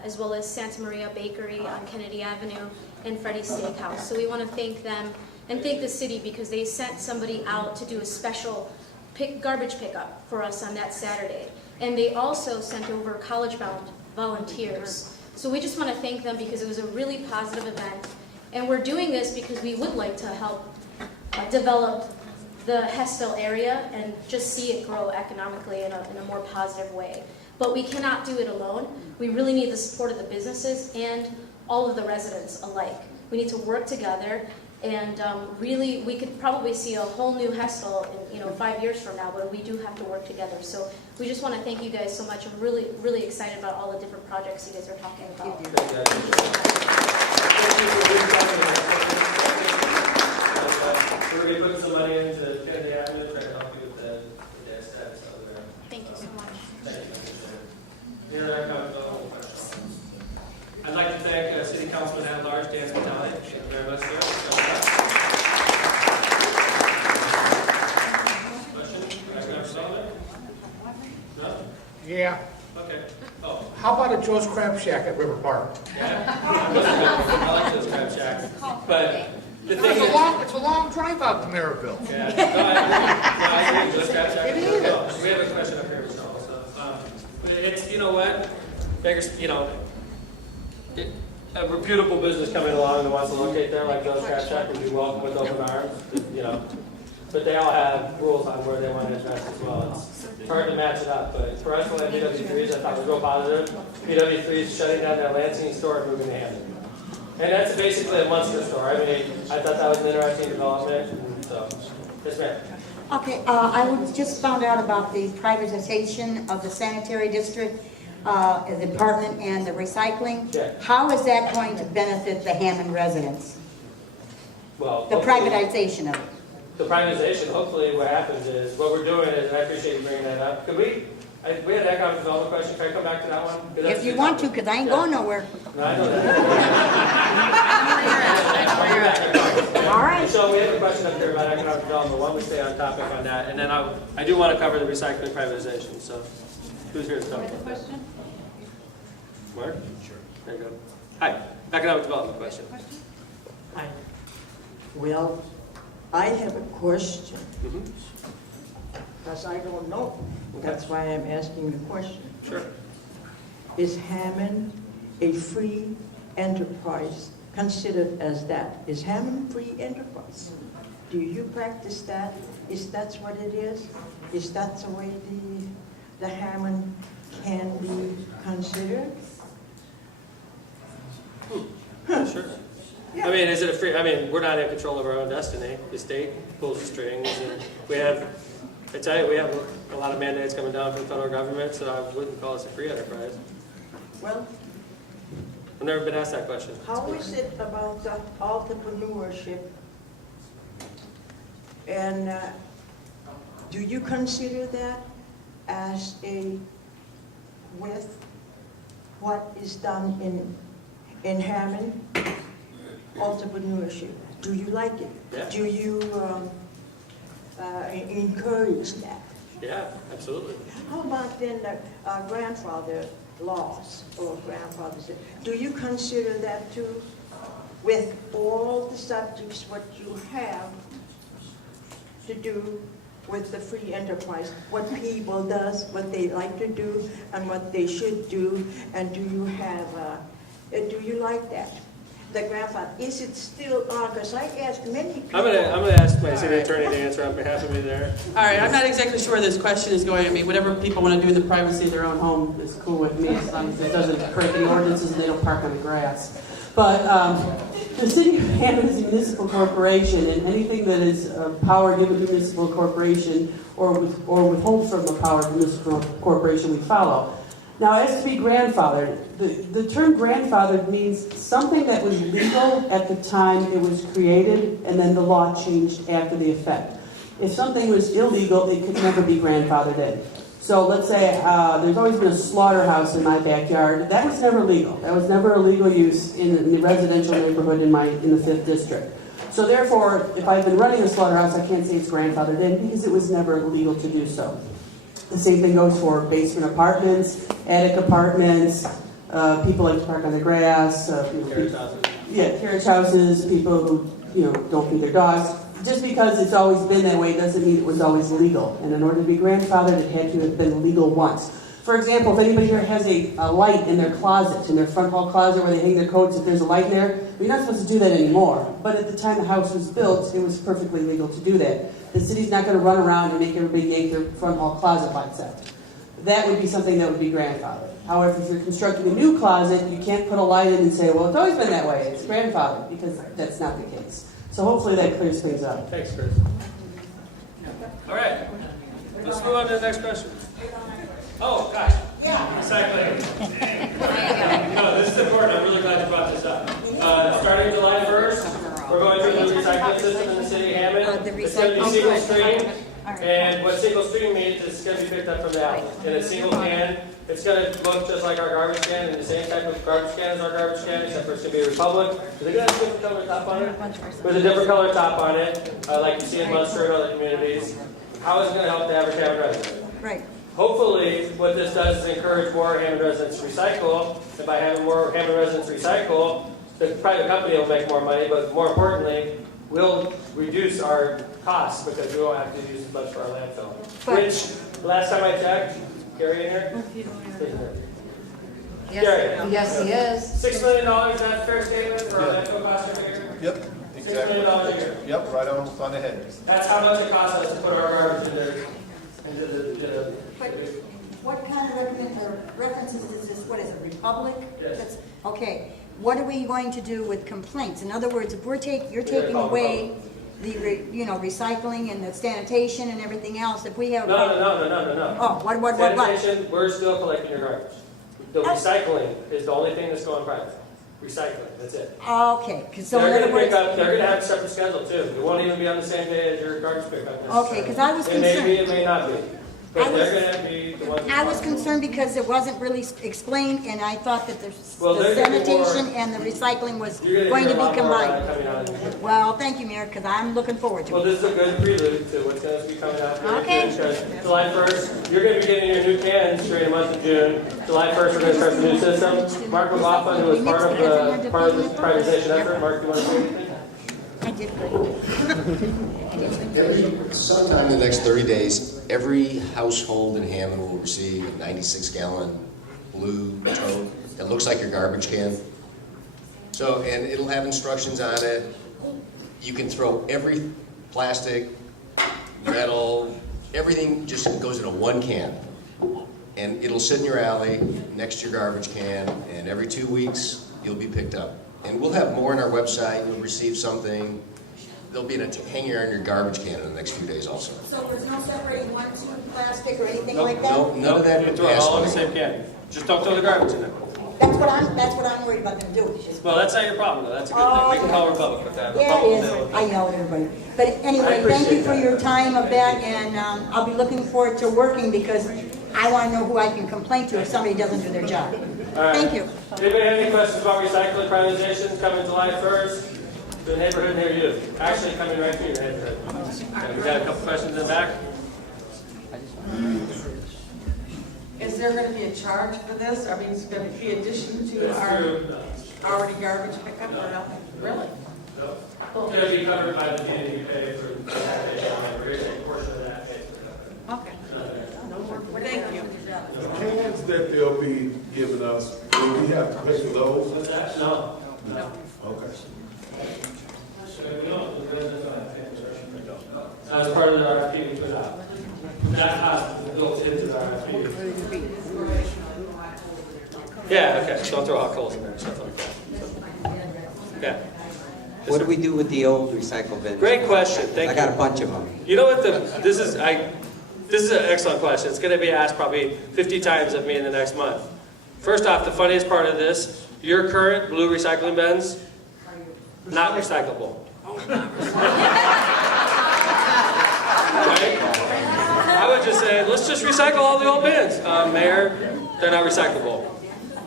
as well as Santa Maria Bakery on Kennedy Avenue, and Freddy's Steakhouse. So we want to thank them and thank the city because they sent somebody out to do a special garbage pickup for us on that Saturday. And they also sent over college-bound volunteers. So we just want to thank them because it was a really positive event. And we're doing this because we would like to help develop the Hessville area and just see it grow economically in a more positive way. But we cannot do it alone. We really need the support of the businesses and all of the residents alike. We need to work together, and really, we could probably see a whole new Hessville in 5 years from now, but we do have to work together. So we just want to thank you guys so much. I'm really, really excited about all the different projects you guys are talking about. We're going to put some money into Kennedy Avenue, try to help you with the steps over there. Thank you so much. Thank you. Here I come. I'd like to thank Yeah. Okay. Oh. How about a Joe's Crab Shack at River Park? I like those crab shacks. But the thing is, It's a long drive out to Maryville. yeah, no, I agree. Those crab shacks. It is. Oh, we have a question up here, Michelle. So, it's, you know what, Baker's, you know, a reputable business coming along that wants to locate there, like Joe's Crab Shack, would be welcome with open arms, you know. But they all have rules on where they want to invest as well. It's hard to match it up, but for us, like PW3s, I thought was real positive. PW3's shutting down their Lansing store and moving to Hammond. And that's basically a Munster store. I mean, I thought that was an interesting development, and so, yes, ma'am. Okay, I just found out about the privatization of the sanitary district, the department and the recycling. Yeah. How is that going to benefit the Hammond residents? Well, The hopefully- privatization of it? The privatization, hopefully what happens is, what we're doing is, and I appreciate you bringing that up, could we had an economic development question, can I come back to that one? 'Cause that's If you good want to, topic. because I ain't Yeah. going nowhere. No, I know that. All right. So we have a question up here about economic development, why don't we stay on topic on that, and then I do want to cover the recycling privatization, so who's here to talk about that? Mark? Sure. There you go. Hi, economic development question. Hi. Well, I have a question, because I don't know. That's why I'm asking the question. Sure. Is Hammond a free enterprise considered as that? Is Hammond free enterprise? Do you practice that? Is that what it is? Is that the way the Hammond can be considered? Sure. I mean, is it a free, I mean, we're not in control of our own destiny. The state pulls the strings, and we have, I tell you, we have a lot of mandates coming down from the federal government, so I wouldn't call us a free enterprise. Well, I've never been asked that question. how is it about the entrepreneurship? And do you consider that as with what is done in Hammond? Entrepreneurship. Do you like it? Yeah. Do you encourage that? Yeah, absolutely. How about then the grandfather laws or grandfather's? Do you consider that too? With all the subjects, what you have to do with the free enterprise, what people does, what they like to do, and what they should do, and do you like that? The grandfather, is it still on? Because I asked many people. I'm gonna ask my city attorney to answer on behalf of me there. All right, I'm not exactly sure where this question is going. I mean, whatever people want to do in the privacy of their own home is cool with me, as long as it doesn't break any ordinances and they don't park on the grass. But the city of Hammond is a municipal corporation, and anything that is power given to a municipal corporation or withholds from a power of a municipal corporation, we follow. Now, as to be grandfathered, the term grandfathered means something that was legal at the time it was created, and then the law changed after the effect. If something was illegal, it could never be grandfathered in. So let's say there's always been a slaughterhouse in my backyard. That was never legal. That was never a legal use in the residential neighborhood in the 5th District. So therefore, if I've been running a slaughterhouse, I can't say it's grandfathered in because it was never legal to do so. The same thing goes for basement apartments, attic apartments, people like to park on the grass, carriage houses, people who don't feed their dogs. Just because it's always been that way doesn't mean it was always legal. And in order to be grandfathered, it had to have been legal once. For example, if anybody here has a light in their closet, in their front hall closet where they hang their coats, if there's a light there, you're not supposed to do that anymore. But at the time the house was built, it was perfectly legal to do that. The city's not going to run around and make everybody yank their front hall closet lights out. That would be something that would be grandfathered. However, if you're constructing a new closet, you can't put a light in and say, well, it's always been that way, it's grandfathered, because that's not the case. So hopefully that clears things up. Thanks, Chris. All right, let's move on to the next question. Oh, gosh. Yeah. Recycling. No, this is important. I'm really glad you brought this up. Starting July 1st, we're going through the recycling system in the city of Hammond. It's going to be single stream. And what single stream means is it's going to be picked up from the alley in a single can. It's going to look just like our garbage can, and the same type of garbage can as our garbage can, except for it's going to be a Republic. Is it going to have a different color top on it? With a different color top on it, like you see in Munster and other communities. How is it going to help the average Hammond resident? Right. hopefully, what this does is encourage more Hammond residents to recycle. And by having more Hammond residents recycle, the private company will make more money, but more importantly, we'll reduce our costs because we won't have to use as much for our landfill. Which, last time I checked, Gary in here? Gary? Yes, he is. $6 million, is that a fair statement for our landfill costs every year? Yep, exactly. $6 million a year. Yep, right on the head. That's how much it costs us to put our garbage in there, into the But what kind of references is this? What is it, Republic? Yes. Okay, what are we going to do with complaints? In other words, if you're gonna taking call away the, recycling and the sanitation and everything else, if we have. No. Oh, what? Sanitation, we're still collecting your garbage. The recycling is the only thing that's going private. Recycling, that's it. Okay, so in They're other gonna words. pick up, they're gonna have a separate schedule too. It won't even be on the same day as your garbage pickup necessarily. Okay, 'cause I was It may be, concerned. it may not be. But they're gonna be the ones. I was concerned because it wasn't really explained, and I thought that Well, the they're gonna be more- sanitation and the recycling was You're going to gonna be hear a lot more about combined. it coming out in June. Well, thank you, Mayor, because I'm looking forward to Well, it. this is a good prelude to what's going to be coming out. Okay. Because July 1st, you're going to be getting your new cans during the month of June. July 1st, we're going to start the new system. Mark McLaughlin, who was part of this privatization effort. Mark, do you want to say anything? I did great. Sometime in the next 30 days, every household in Hammond will receive a 96-gallon blue tote that looks like your garbage can. So, and it'll have instructions on it. You can throw every plastic, metal, everything just goes in a one can. And it'll sit in your alley next to your garbage can, and every 2 weeks, you'll be picked up. And we'll have more on our website. You'll receive something. There'll be a hanger on your garbage can in the next few days also. So there's no separating 1, 2 plastic or anything Nope. like that? No, none of that You in can the throw it past. all in the same can. Just don't throw the garbage in there. That's what I'm worried about them doing. Well, that's not your problem, though. That's a good thing. We can call Republic with that. Yeah, Republic it will deal is. with I know everybody. But I anyway, thank appreciate you for that. your time of that, and I'll be looking forward to working because I want to know who I can complain to if somebody doesn't do their job. All right. Thank you. Anybody have any questions about recycling privatization coming July 1st? The neighborhood near you. Actually, coming right to your neighborhood. Okay, we got a couple questions in the back. Is there gonna be a charge for this? I mean, is it gonna be addition to It's our through- already garbage pickup or nothing? Really? It's going to be covered by the community pay for the sanitation, or a portion of that pay. Okay. Thank you. The cans that they'll be giving us, will we have to pay for those? What's that? No. No. Okay. That's part of the RFP we put out. That cost is built into the RFP. Yeah, okay, so don't throw alcohols in there, stuff like that. So, yeah. What do we do with the old recycle bins? Great question, thank you. I got a bunch of them. You know what this is an excellent question. It's gonna be asked probably 50 times of me in the next month. First off, the funniest part of this, your current blue recycling bins, not recyclable. Right? I would just say, let's just recycle all the old bins. Mayor, they're not recyclable.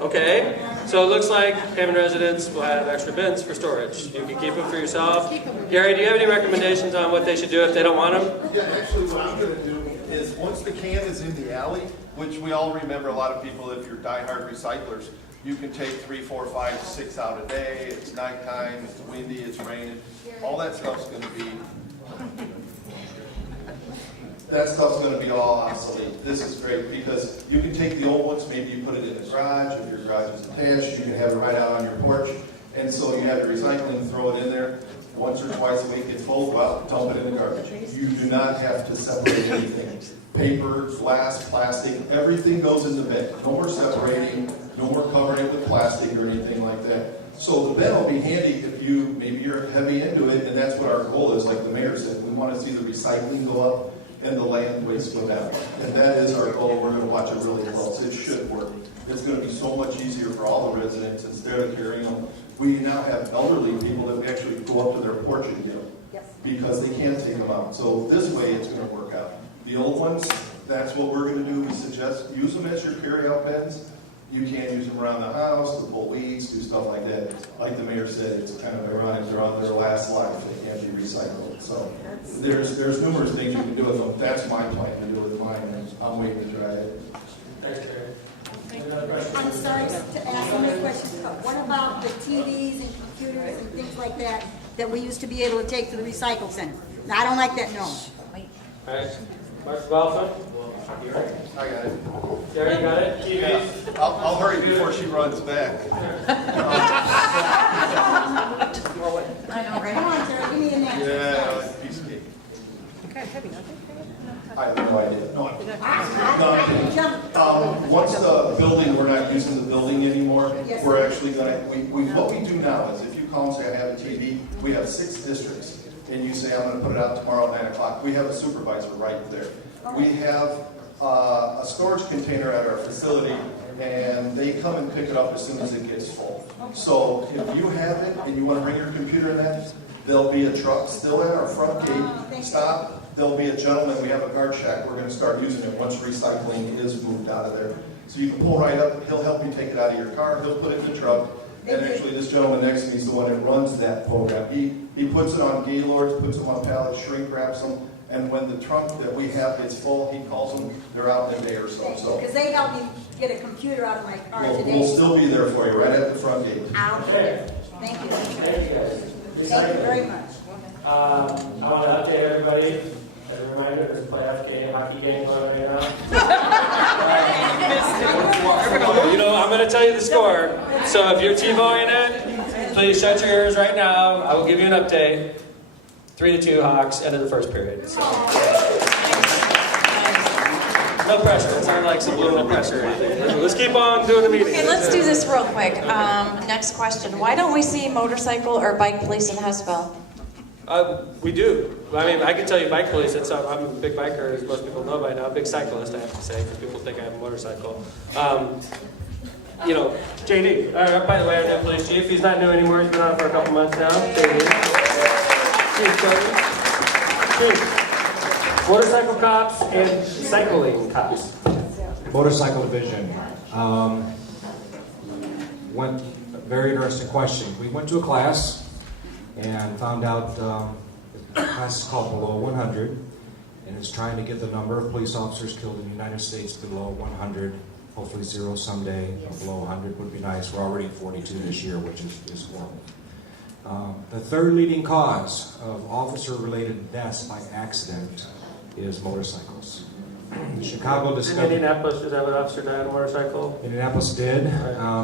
Okay? So it looks like Hammond residents will have extra bins for storage. You can keep them for yourself. Gary, do you have any recommendations on what they should do if they don't want them? Yeah, actually what I'm gonna do is, once the can is in the alley, which we all remember, a lot of people, if you're diehard recyclers, you can take 3, 4, 5, 6 out a day, it's nighttime, it's windy, it's raining, all that stuff's gonna be all obsolete. This is great because you can take the old ones, maybe you put it in the garage, if your garage is attached, you can have it right out on your porch. And so you have your recycling, throw it in there, once or twice a week it's full, well, dump it in the garbage. You do not have to separate anything. Paper, glass, plastic, everything goes in the bin. No more separating, no more covering it with plastic or anything like that. So the bin will be handy if maybe you're heavy into it, and that's what our goal is, like the mayor said. We want to see the recycling go up and the land waste go down. And that is our goal. We're going to watch it really close. It should work. It's going to be so much easier for all the residents instead of carrying them. We now have elderly people that we actually go up to their porch and get them because they can't take them out. So this way it's going to work out. The old ones, that's what we're going to do. We suggest use them as your carry-out bins. You can't use them around the house to pull weeds, do stuff like that. Like the mayor said, it's kind of ironic. They're on their last life. They can't be recycled. So there's numerous things you can do with them. That's my plan to do with mine. I'm waiting to try it. Thanks, Terry. I'm sorry to ask so many questions, but what about the TVs and computers and things like that that we used to be able to take to the recycle center? Now, I don't like that, no. All right, Mark Balfour? You ready? I got it. Terry, you got it? TVs? I'll hurry before she runs back. I know, right? Come on, Terry, give me a name. Yeah, piece of cake. I have no idea. No, once the building, we're not using the building anymore, we're actually gonna, what we do now is if you call and say I have a TV, we have 6 districts, and you say I'm gonna put it out tomorrow at 9 o'clock, we have a supervisor right there. We have a storage container at our facility, and they come and pick it up as soon as it gets full. So if you have it and you wanna bring your computer in that, there'll be a truck still at our front gate, stop. There'll be a gentleman, we have a guard shack, we're going to start using it once recycling is moved out of there. So you can pull right up, he'll help you take it out of your car, he'll put it in the truck, and actually this gentleman next to me is the one that runs that program. He puts it on gaylords, puts them on pallets, shrink wraps them, and when the trunk that we have gets full, he calls them, they're out in a day or so. Because they helped me get a computer out of my car today. We'll still be there for you, right at the front gate. Thank you. Thank you very much. I want to update everybody. As a reminder, there's a playoff game, hockey game going on right now. You know, I'm going to tell you the score. So if you're TiVoing it, please shut your ears right now. I will give you an update. 3-2 Hawks, end of the first period. So. No pressure. It's not like some little pressure or anything. Let's keep on doing the meeting. Okay, let's do this real quick. Next question. Why don't we see motorcycle or bike police in Hessville? We do. I mean, I can tell you bike police. I'm a big biker, as most people know by now. Big cyclist, I have to say, because people think I have a motorcycle. You know, JD. By the way, I'm the police chief. He's not new anymore. He's been on for a couple months now. JD. Chief. Motorcycle cops and cycling cops. Motorcycle division. Very interesting question. We went to a class and found out the class is called Below 100, and it's trying to get the number of police officers killed in the United States below 100, hopefully 0 someday. Below 100 would be nice. We're already at 42 this year, which is horrible. The third leading cause of officer-related deaths by accident is motorcycles. Chicago discovered... Indianapolis, did have an officer die on a motorcycle? Indianapolis did.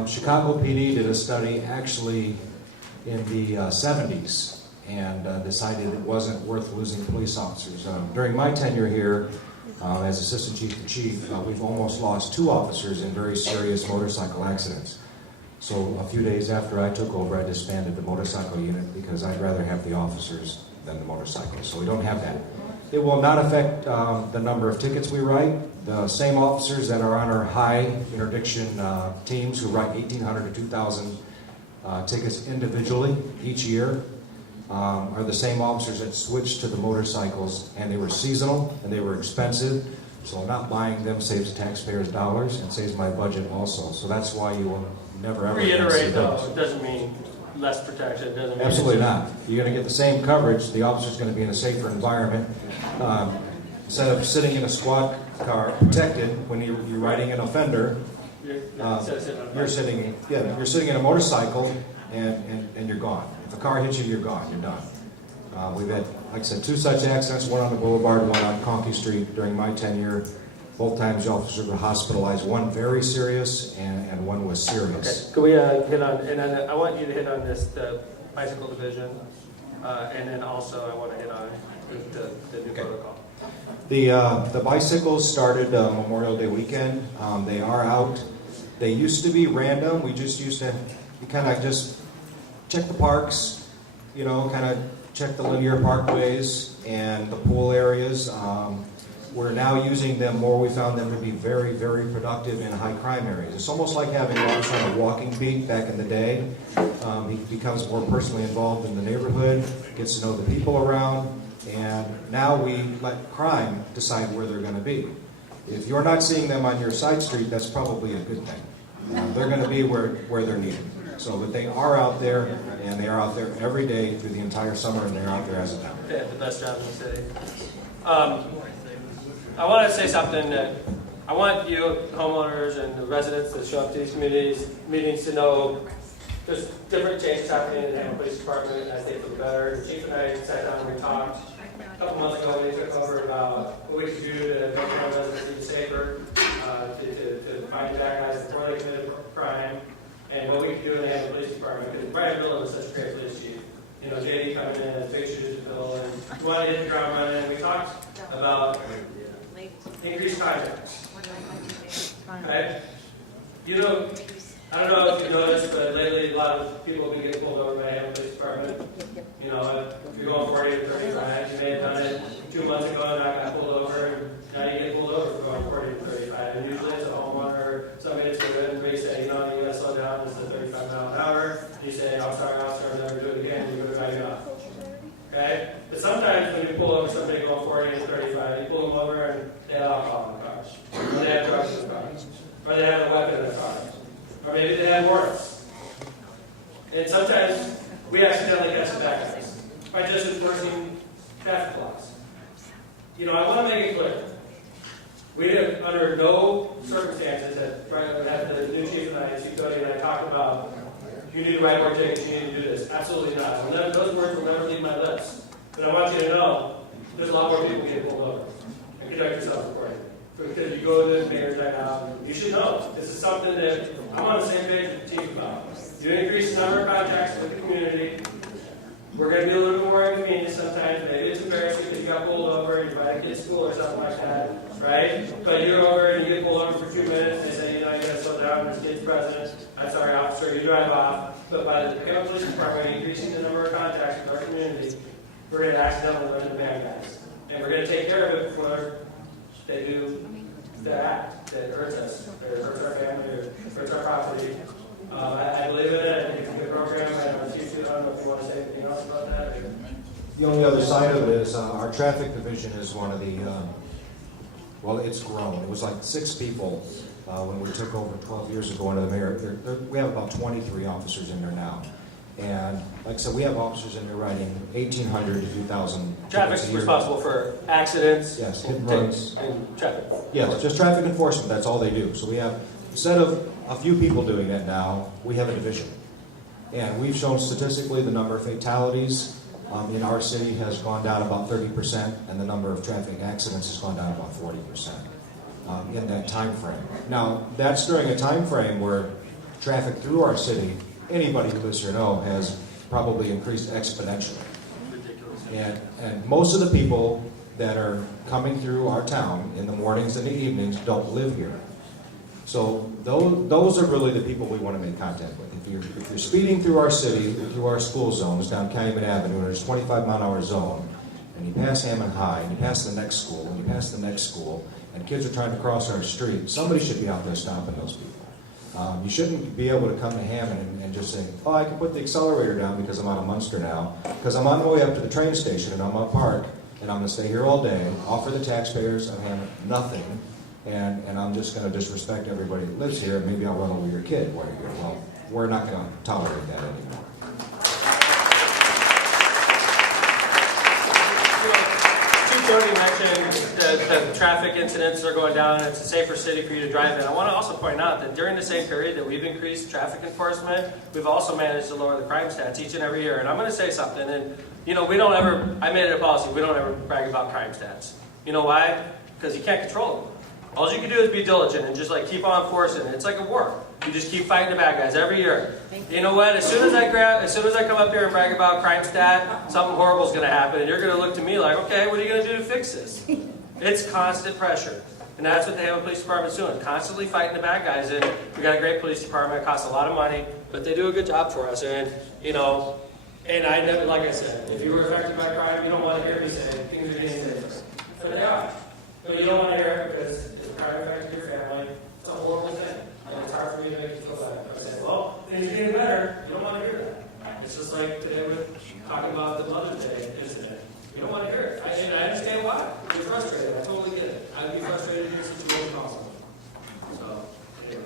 Chicago PD did a study actually in the 70s and decided it wasn't worth losing police officers. During my tenure here as assistant chief to chief, we've almost lost 2 officers in very serious motorcycle accidents. So a few days after I took over, I disbanded the motorcycle unit because I'd rather have the officers than the motorcycles. So we don't have that. It will not affect the number of tickets we write. The same officers that are on our high interdiction teams who write 1,800 to 2,000 tickets individually each year are the same officers that switched to the motorcycles, and they were seasonal and they were expensive. So not buying them saves taxpayers dollars and saves my budget also. So that's why you will never ever Reiterate though, it doesn't mean less protection. It doesn't mean absolutely not. You're going to get the same coverage. The officer's going to be in a safer environment. Instead of sitting in a squad car protected when you're riding an offender, you're sitting in a motorcycle and you're gone. If a car hits you, you're gone. You're done. We've had, like I said, 2 such accidents, one on the boulevard, one on Conkey Street during my tenure. Both times the officers were hospitalized, one very serious and one was serious. Okay, can we hit on, and then I want you to hit on this, the bicycle division, and then also I want to hit on the new protocol. The bicycles started Memorial Day weekend. They are out. They used to be random. We just used to kind of just check the parks, you know, kind of check the linear parkways and the pool areas. We're now using them more. We found them to be very, very productive in high crime areas. It's almost like having an officer on a walking beat back in the day. He becomes more personally involved in the neighborhood, gets to know the people around, and now we let crime decide where they're going to be. If you're not seeing them on your side street, that's probably a good thing. They're going to be where they're needed. So, but they are out there, and they are out there every day through the entire summer, and they're out there as a town. They have the best job in the city. I want to say something that I want you homeowners and the residents that show up to these meetings to know there's different changes happening in the Hamilton Police Department, and I think for the better. The chief and I sat down and we talked a couple months ago when we took over about what we could do to make our residents even safer, to find bad guys before they commit a crime, and what we could do in the Hamilton Police Department. Because Brian Miller was such a great police chief. You know, JD coming in, big shoes to fill, and we wanted to hit the ground running, and we talked about increased contacts. Okay? You know, I don't know if you noticed, but lately a lot of people have been getting pulled over by the Hamilton Police Department. You know, if you're going 40 or 35, you may have done it 2 months ago and I got pulled over, and now you get pulled over for going 40 or 35. And usually it's a homeowner or somebody that's written where you say, you know, you gotta slow down, it's a 35 mile an hour. You say, I'm sorry, officer, I'll never do it again, and you're gonna drive you off. Okay? But sometimes when you pull over somebody going 40 and 35, you pull them over and they have alcohol in their cars. Or they have drugs in their cars. Or they have a weapon in their cars. Or maybe they have warrants. And sometimes we accidentally catch the bad guys by just enforcing traffic laws. You know, I want to make it clear. We have, under no circumstances, that the new chief and I, Chief Cody and I, talked about, you need to write more tickets, you need to do this. Absolutely not. Those words will never leave my lips. But I want you to know, there's a lot more people getting pulled over. And conduct yourself accordingly. Because you go to the mayor's right now, you should know. This is something that I'm on the same page with the chief about. You increase the number of contacts with the community. We're going to be a little bit more inconvenient sometimes. Maybe it's embarrassing because you got pulled over and you're about to get to school or something like that, right? But you're over and you get pulled over for 2 minutes and they say, you know, you got to slow down, there's kids present. I'm sorry, officer, you drive off. But by the Hamilton Police Department increasing the number of contacts with our community, we're going to accidentally learn the bad guys. And we're going to take care of it before they do the act that hurts us, or hurts our family, or hurts our property. I believe in it. I think it's a good program. I don't know if you want to say anything else about that. The only other side of it is our traffic division is one of the, well, it's grown. It was like 6 people when we took over 12 years ago under the mayor. We have about 23 officers in there now. And like I said, we have officers in there writing 1,800 to 2,000. Traffic's responsible for accidents. Yes, hit and runs. And traffic. Yes, just traffic enforcement. That's all they do. So we have, instead of a few people doing that now, we have a division. And we've shown statistically the number of fatalities in our city has gone down about 30%, and the number of traffic accidents has gone down about 40% in that time frame. Now, that's during a time frame where traffic through our city, anybody who lives here know, has probably increased exponentially. And most of the people that are coming through our town in the mornings and the evenings don't live here. So those are really the people we want to make contact with. If you're speeding through our city, through our school zones, down Calumet Avenue, and there's a 25-mile-an-hour zone, and you pass Hammond High, and you pass the next school, and you pass the next school, and kids are trying to cross our street, somebody should be out there stopping those people. You shouldn't be able to come to Hammond and just say, oh, I can put the accelerator down because I'm out of Munster now, because I'm on my way up to the train station, and I'm on Park, and I'm going to stay here all day, offer the taxpayers of Hammond nothing, and I'm just going to disrespect everybody that lives here, and maybe I'll run over your kid while you're here. Well, we're not going to tolerate that anymore. Chief Cody mentioned that traffic incidents are going down and it's a safer city for you to drive in. I want to also point out that during the same period that we've increased traffic enforcement, we've also managed to lower the crime stats each and every year. And I'm going to say something, and you know, I made it a policy, we don't ever brag about crime stats. You know why? Because you can't control them. All you can do is be diligent and just like keep on enforcing it. It's like a war. You just keep fighting the bad guys every year. You know what? As soon as I come up here and brag about crime stat, something horrible is going to happen, and you're going to look to me like, okay, what are you going to do to fix this? It's constant pressure, and that's what the Hamilton Police Department's doing, constantly fighting the bad guys. And we got a great police department. It costs a lot of money, but they do a good job for us. And you know, and I never, like I said, if you were affected by crime, you don't want to hear me say things are getting safer, but they are. But you don't want to hear it because it's a crime affecting your family. It's a horrible thing. And it's hard for me to make you feel bad. I say, well, things are getting better. You don't want to hear that. It's just like today we're talking about the Mother's Day incident. You don't want to hear it. And I understand why. You're frustrated. I totally get it. I'd be frustrated in your situation also. So, anyway.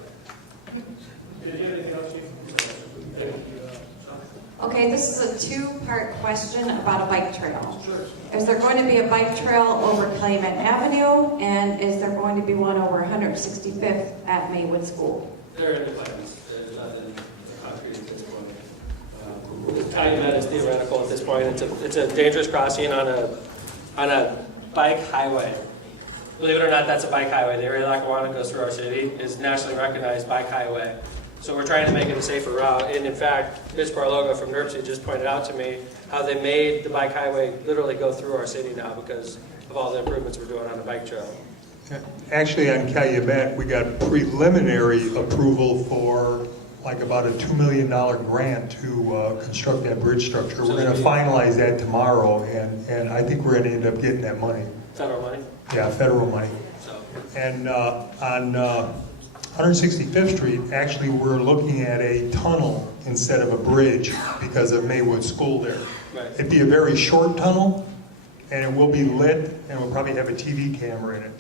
Did you have anything else, Chief? Okay, Okay, this is a two-part question about a bike trail. Is there going to be a bike trail over Claymont Avenue, and is there going to be one over 165th at Maywood School? They're in the plans. There's nothing concrete at this point. Talking about is theoretical at this point. It's a dangerous crossing on a bike highway. Believe it or not, that's a bike highway. The area Lackawanna goes through our city is nationally recognized bike highway. So we're trying to make it a safer route. And in fact, Ms. Barloga from NERC just pointed out to me how they made the bike highway literally go through our city now because of all the improvements we're doing on the bike trail. Actually, on Calumet, we got preliminary approval for like about a $2 million grant to construct that bridge structure. We're going to finalize that tomorrow, and I think we're going to end up getting that money. Federal money? Yeah, federal money. And on 165th Street, actually, we're looking at a tunnel instead of a bridge because of Maywood School there. Right. It'd be a very short tunnel, and it will be lit, and we'll probably have a TV camera in it.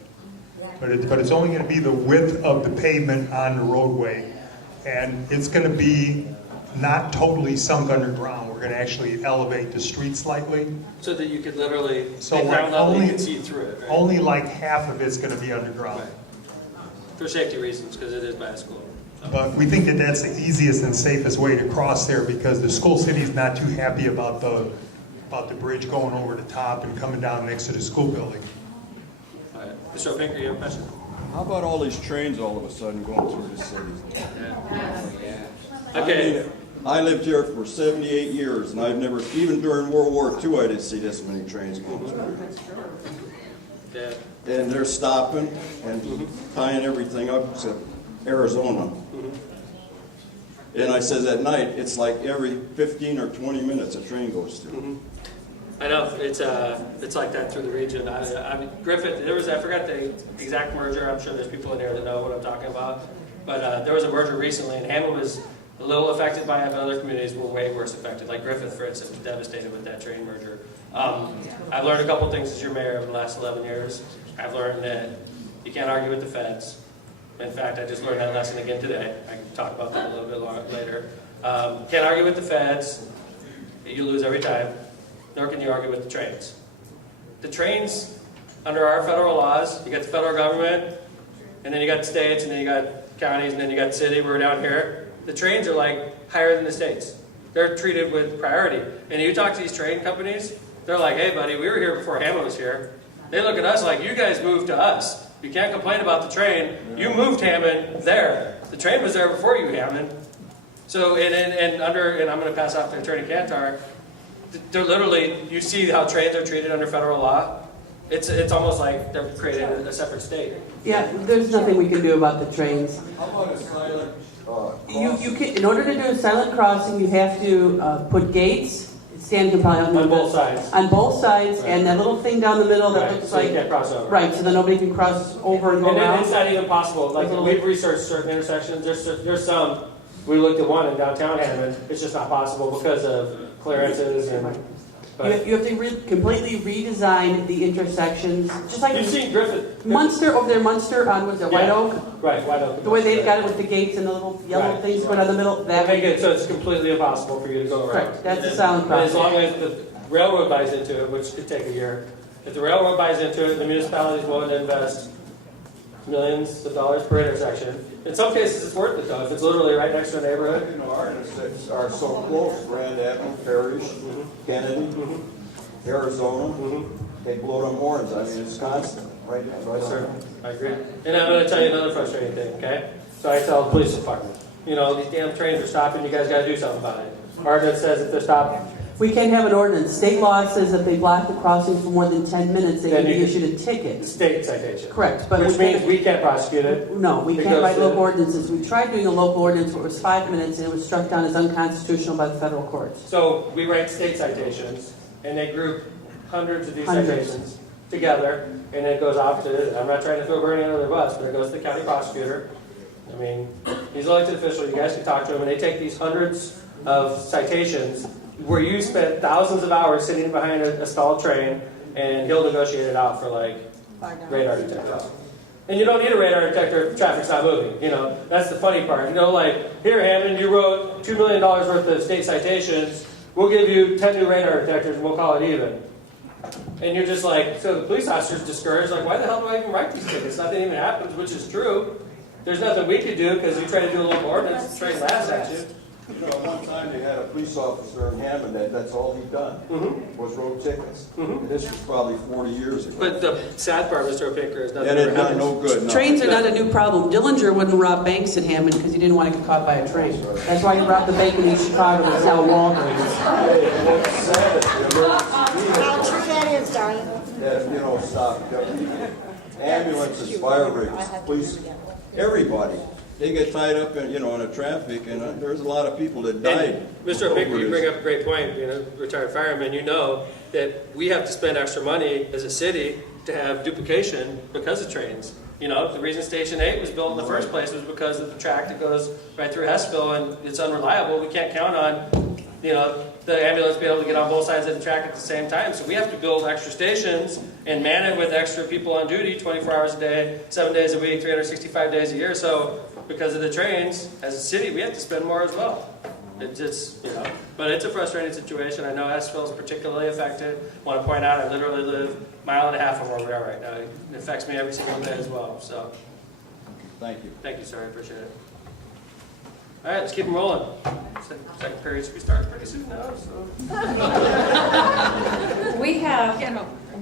But it's only going to be the width of the pavement on the roadway. And it's going to be not totally sunk underground. We're going to actually elevate the street slightly. So that you could literally, So at like ground level, you only, can see through it, right? only like half of it's going to be underground. For safety reasons, because it is by a school. But we think that that's the easiest and safest way to cross there because the school city's not too happy about the bridge going over the top and coming down next to the school building. All right. Mr. Pinker, you have a question? How about all these trains all of a sudden going through the city? Okay. I mean, I lived here for 78 years, and I've never, even during World War II, I didn't see this many trains going through. Yeah. And they're stopping and tying everything up except Arizona. And I says at night, it's like every 15 or 20 minutes a train goes through. I know it's like that through the region. I mean, Griffith, I forgot the exact merger. I'm sure there's people in here that know what I'm talking about. But there was a merger recently, and Hammond was a little affected by it, but other communities were way worse affected. Like Griffith, for instance, was devastated with that train merger. I've learned a couple things as your mayor over the last 11 years. I've learned that you can't argue with the feds. In fact, I just learned that lesson again today. I can talk about that a little bit later. Can't argue with the feds. You lose every time. Nor can you argue with the trains. The trains, under our federal laws, you got the federal government, and then you got the states, and then you got counties, and then you got the city. We're down here. The trains are like higher than the states. They're treated with priority. And you talk to these train companies, they're like, hey buddy, we were here before Hammond was here. They look at us like, you guys moved to us. You can't complain about the train. You moved Hammond there. The train was there before you, Hammond. So, and I'm going to pass off to Attorney Cantar, they're literally, you see how trains are treated under federal law. It's almost like they're created a separate state. Yeah, there's nothing we can do about the trains. How about a silent You can, in order to do a silent crossing, you have to put gates. Stan can probably help me On with both this. sides. On both sides, Right. and that little thing down the middle that Right, looks so you like can't cross over. right, so that nobody can cross over and go And around. it's not even possible. Like we've researched certain intersections. There's some. We looked at one in downtown Hammond. It's just not possible because of clearances and. You have to completely redesign the intersections, just like You've seen Griffith. Munster over there, Munster on was it White Yeah. Oak? Right, White Oak. The way they've got it with the gates and the little yellow Right. things going down the middle. That make it so it's completely impossible for you to go around. Correct. That's a And- silent and as crossing. long as the railroad buys into it, which could take a year. If the railroad buys into it, the municipality is willing to invest millions of dollars per intersection. In some cases, it's worth it though. If it's literally right next to a neighborhood. You know, our intersections are so close. Grand Avenue, Parrish, Kennedy, Arizona. They blow them horns. I mean, it's constant. Right. Sir, I agree. And I'm going to tell you another frustrating thing, okay? So I tell the police department, you know, these damn trains are stopping, you guys got to do something about it. Ordinance says if they're stopping. We can't have an ordinance. State law says if they block the crossing for more than 10 minutes, they Then can be you- issued a ticket. State citation. Correct, but Which we means can't- we can't prosecute it. No, we It can't goes write to- local ordinances. We tried doing a local ordinance where it was 5 minutes and it was struck down as unconstitutional by the federal courts. So we write state citations, and they group hundreds of these Hundreds. citations together, and it goes off to, I'm not trying to throw Bernie under the bus, but it goes to the county prosecutor. I mean, he's an elected official, you guys can talk to him, and they take these hundreds of citations where you spent thousands of hours sitting behind a stalled train, and he'll negotiate it out for like radar detectors. And you don't need a radar detector if the traffic's not moving, you know, that's the funny part. You know, like, here Hammond, you wrote $2 million worth of state citations, we'll give you 10 new radar detectors and we'll call it even. And you're just like, so the police officer's discouraged, like, why the hell do I even write these tickets? Nothing even happens, which is true. There's nothing we could do because you try to do a little ordinance, the train laughs at you. You know, one time they had a police officer in Hammond that's all he done, was wrote tickets. And this was probably 40 years ago. But the sad part, Mr. O'Pinker, is nothing And ever it done happens. no good. no. Trains are not a new problem. Dillinger wouldn't rob banks in Hammond because he didn't want to get caught by a train. That's why he robbed the bank in East Chicago and sell Walgreens. Hey, and what's sad is How true that is, darling. that, you know, stop. Ambulances, fire brigades, police, everybody. They get tied up in, you know, in the traffic, and there's a lot of people that died. And Mr. O'Pinker, you bring up a great point, you know, retired fireman, you know that we have to spend extra money as a city to have duplication because of trains. You know, the reason Station 8 was built in the first place was because of the track that goes right through Hessville, and it's unreliable. We can't count on, you know, the ambulance being able to get on both sides of the track at the same time. So we have to build extra stations and man it with extra people on duty 24 hours a day, 7 days a week, 365 days a year. So because of the trains, as a city, we have to spend more as well. It's just, you know, but it's a frustrating situation. I know Hessville is particularly affected. I want to point out, I literally live a mile and a half from where we are right now. It affects me every single day as well. So, Thank you. thank you, sir. I appreciate it. All right, let's keep them rolling. Second period should be starting pretty soon now. So. We have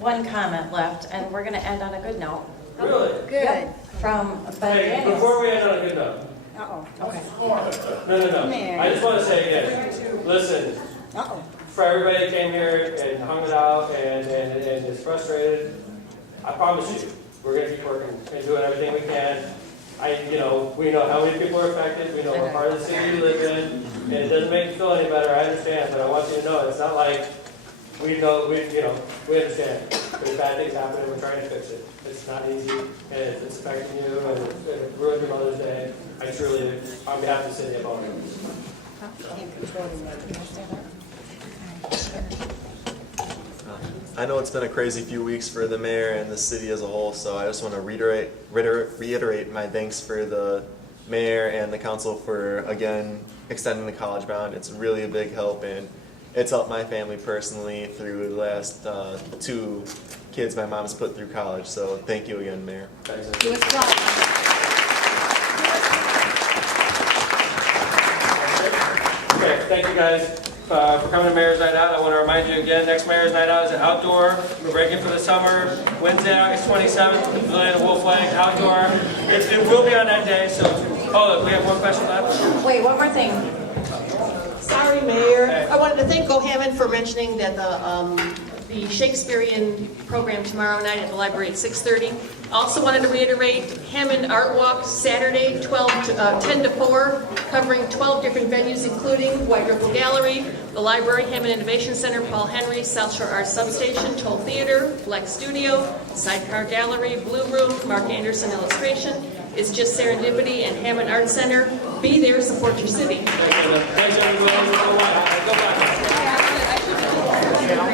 one comment left, and we're going to end on a good note. Really? Good. From Hey, before we end on a good note. Uh-oh, okay. No. I just want to say again, listen, for everybody that came here and hung it out and is frustrated, I promise you, we're going to keep working and doing everything we can. We know how many people are affected, we know what part of the city you live in, and it doesn't make you feel any better, I understand, but I want you to know, it's not like we understand. There's bad things happening, we're trying to fix it. It's not easy, and it's affecting you, and it ruined your Mother's Day. I truly, on behalf of the city, apologize. I know it's been a crazy few weeks for the mayor and the city as a whole, so I just want to reiterate my thanks for the mayor and the council for, again, extending the college bound. It's really a big help, and it's helped my family personally through the last 2 kids my mom's put through college, so thank you again, Mayor. Thanks. Okay, thank you guys for coming to Mayor's Night Out. I want to remind you again, next Mayor's Night Out is an outdoor. We're breaking for the summer. Wednesday, August 27th, Pavilion of Wolf Lake, outdoor. It will be on that day, so, we have one question left. Wait, one more thing. Sorry, Mayor. I wanted to thank Hammond for mentioning that the Shakespearean program tomorrow night at the library at 6:30. Also wanted to reiterate Hammond Art Walk Saturday 10 to 4, covering 12 different venues, including White Ripple Gallery, the library, Hammond Innovation Center, Paul Henry, South Shore Arts Substation, Toll Theater, Flex Studio, Sidecar Gallery, Blue Room, Mark Anderson Illustration, It's Just Serendipity, and Hammond Art Center. Be there, support your city.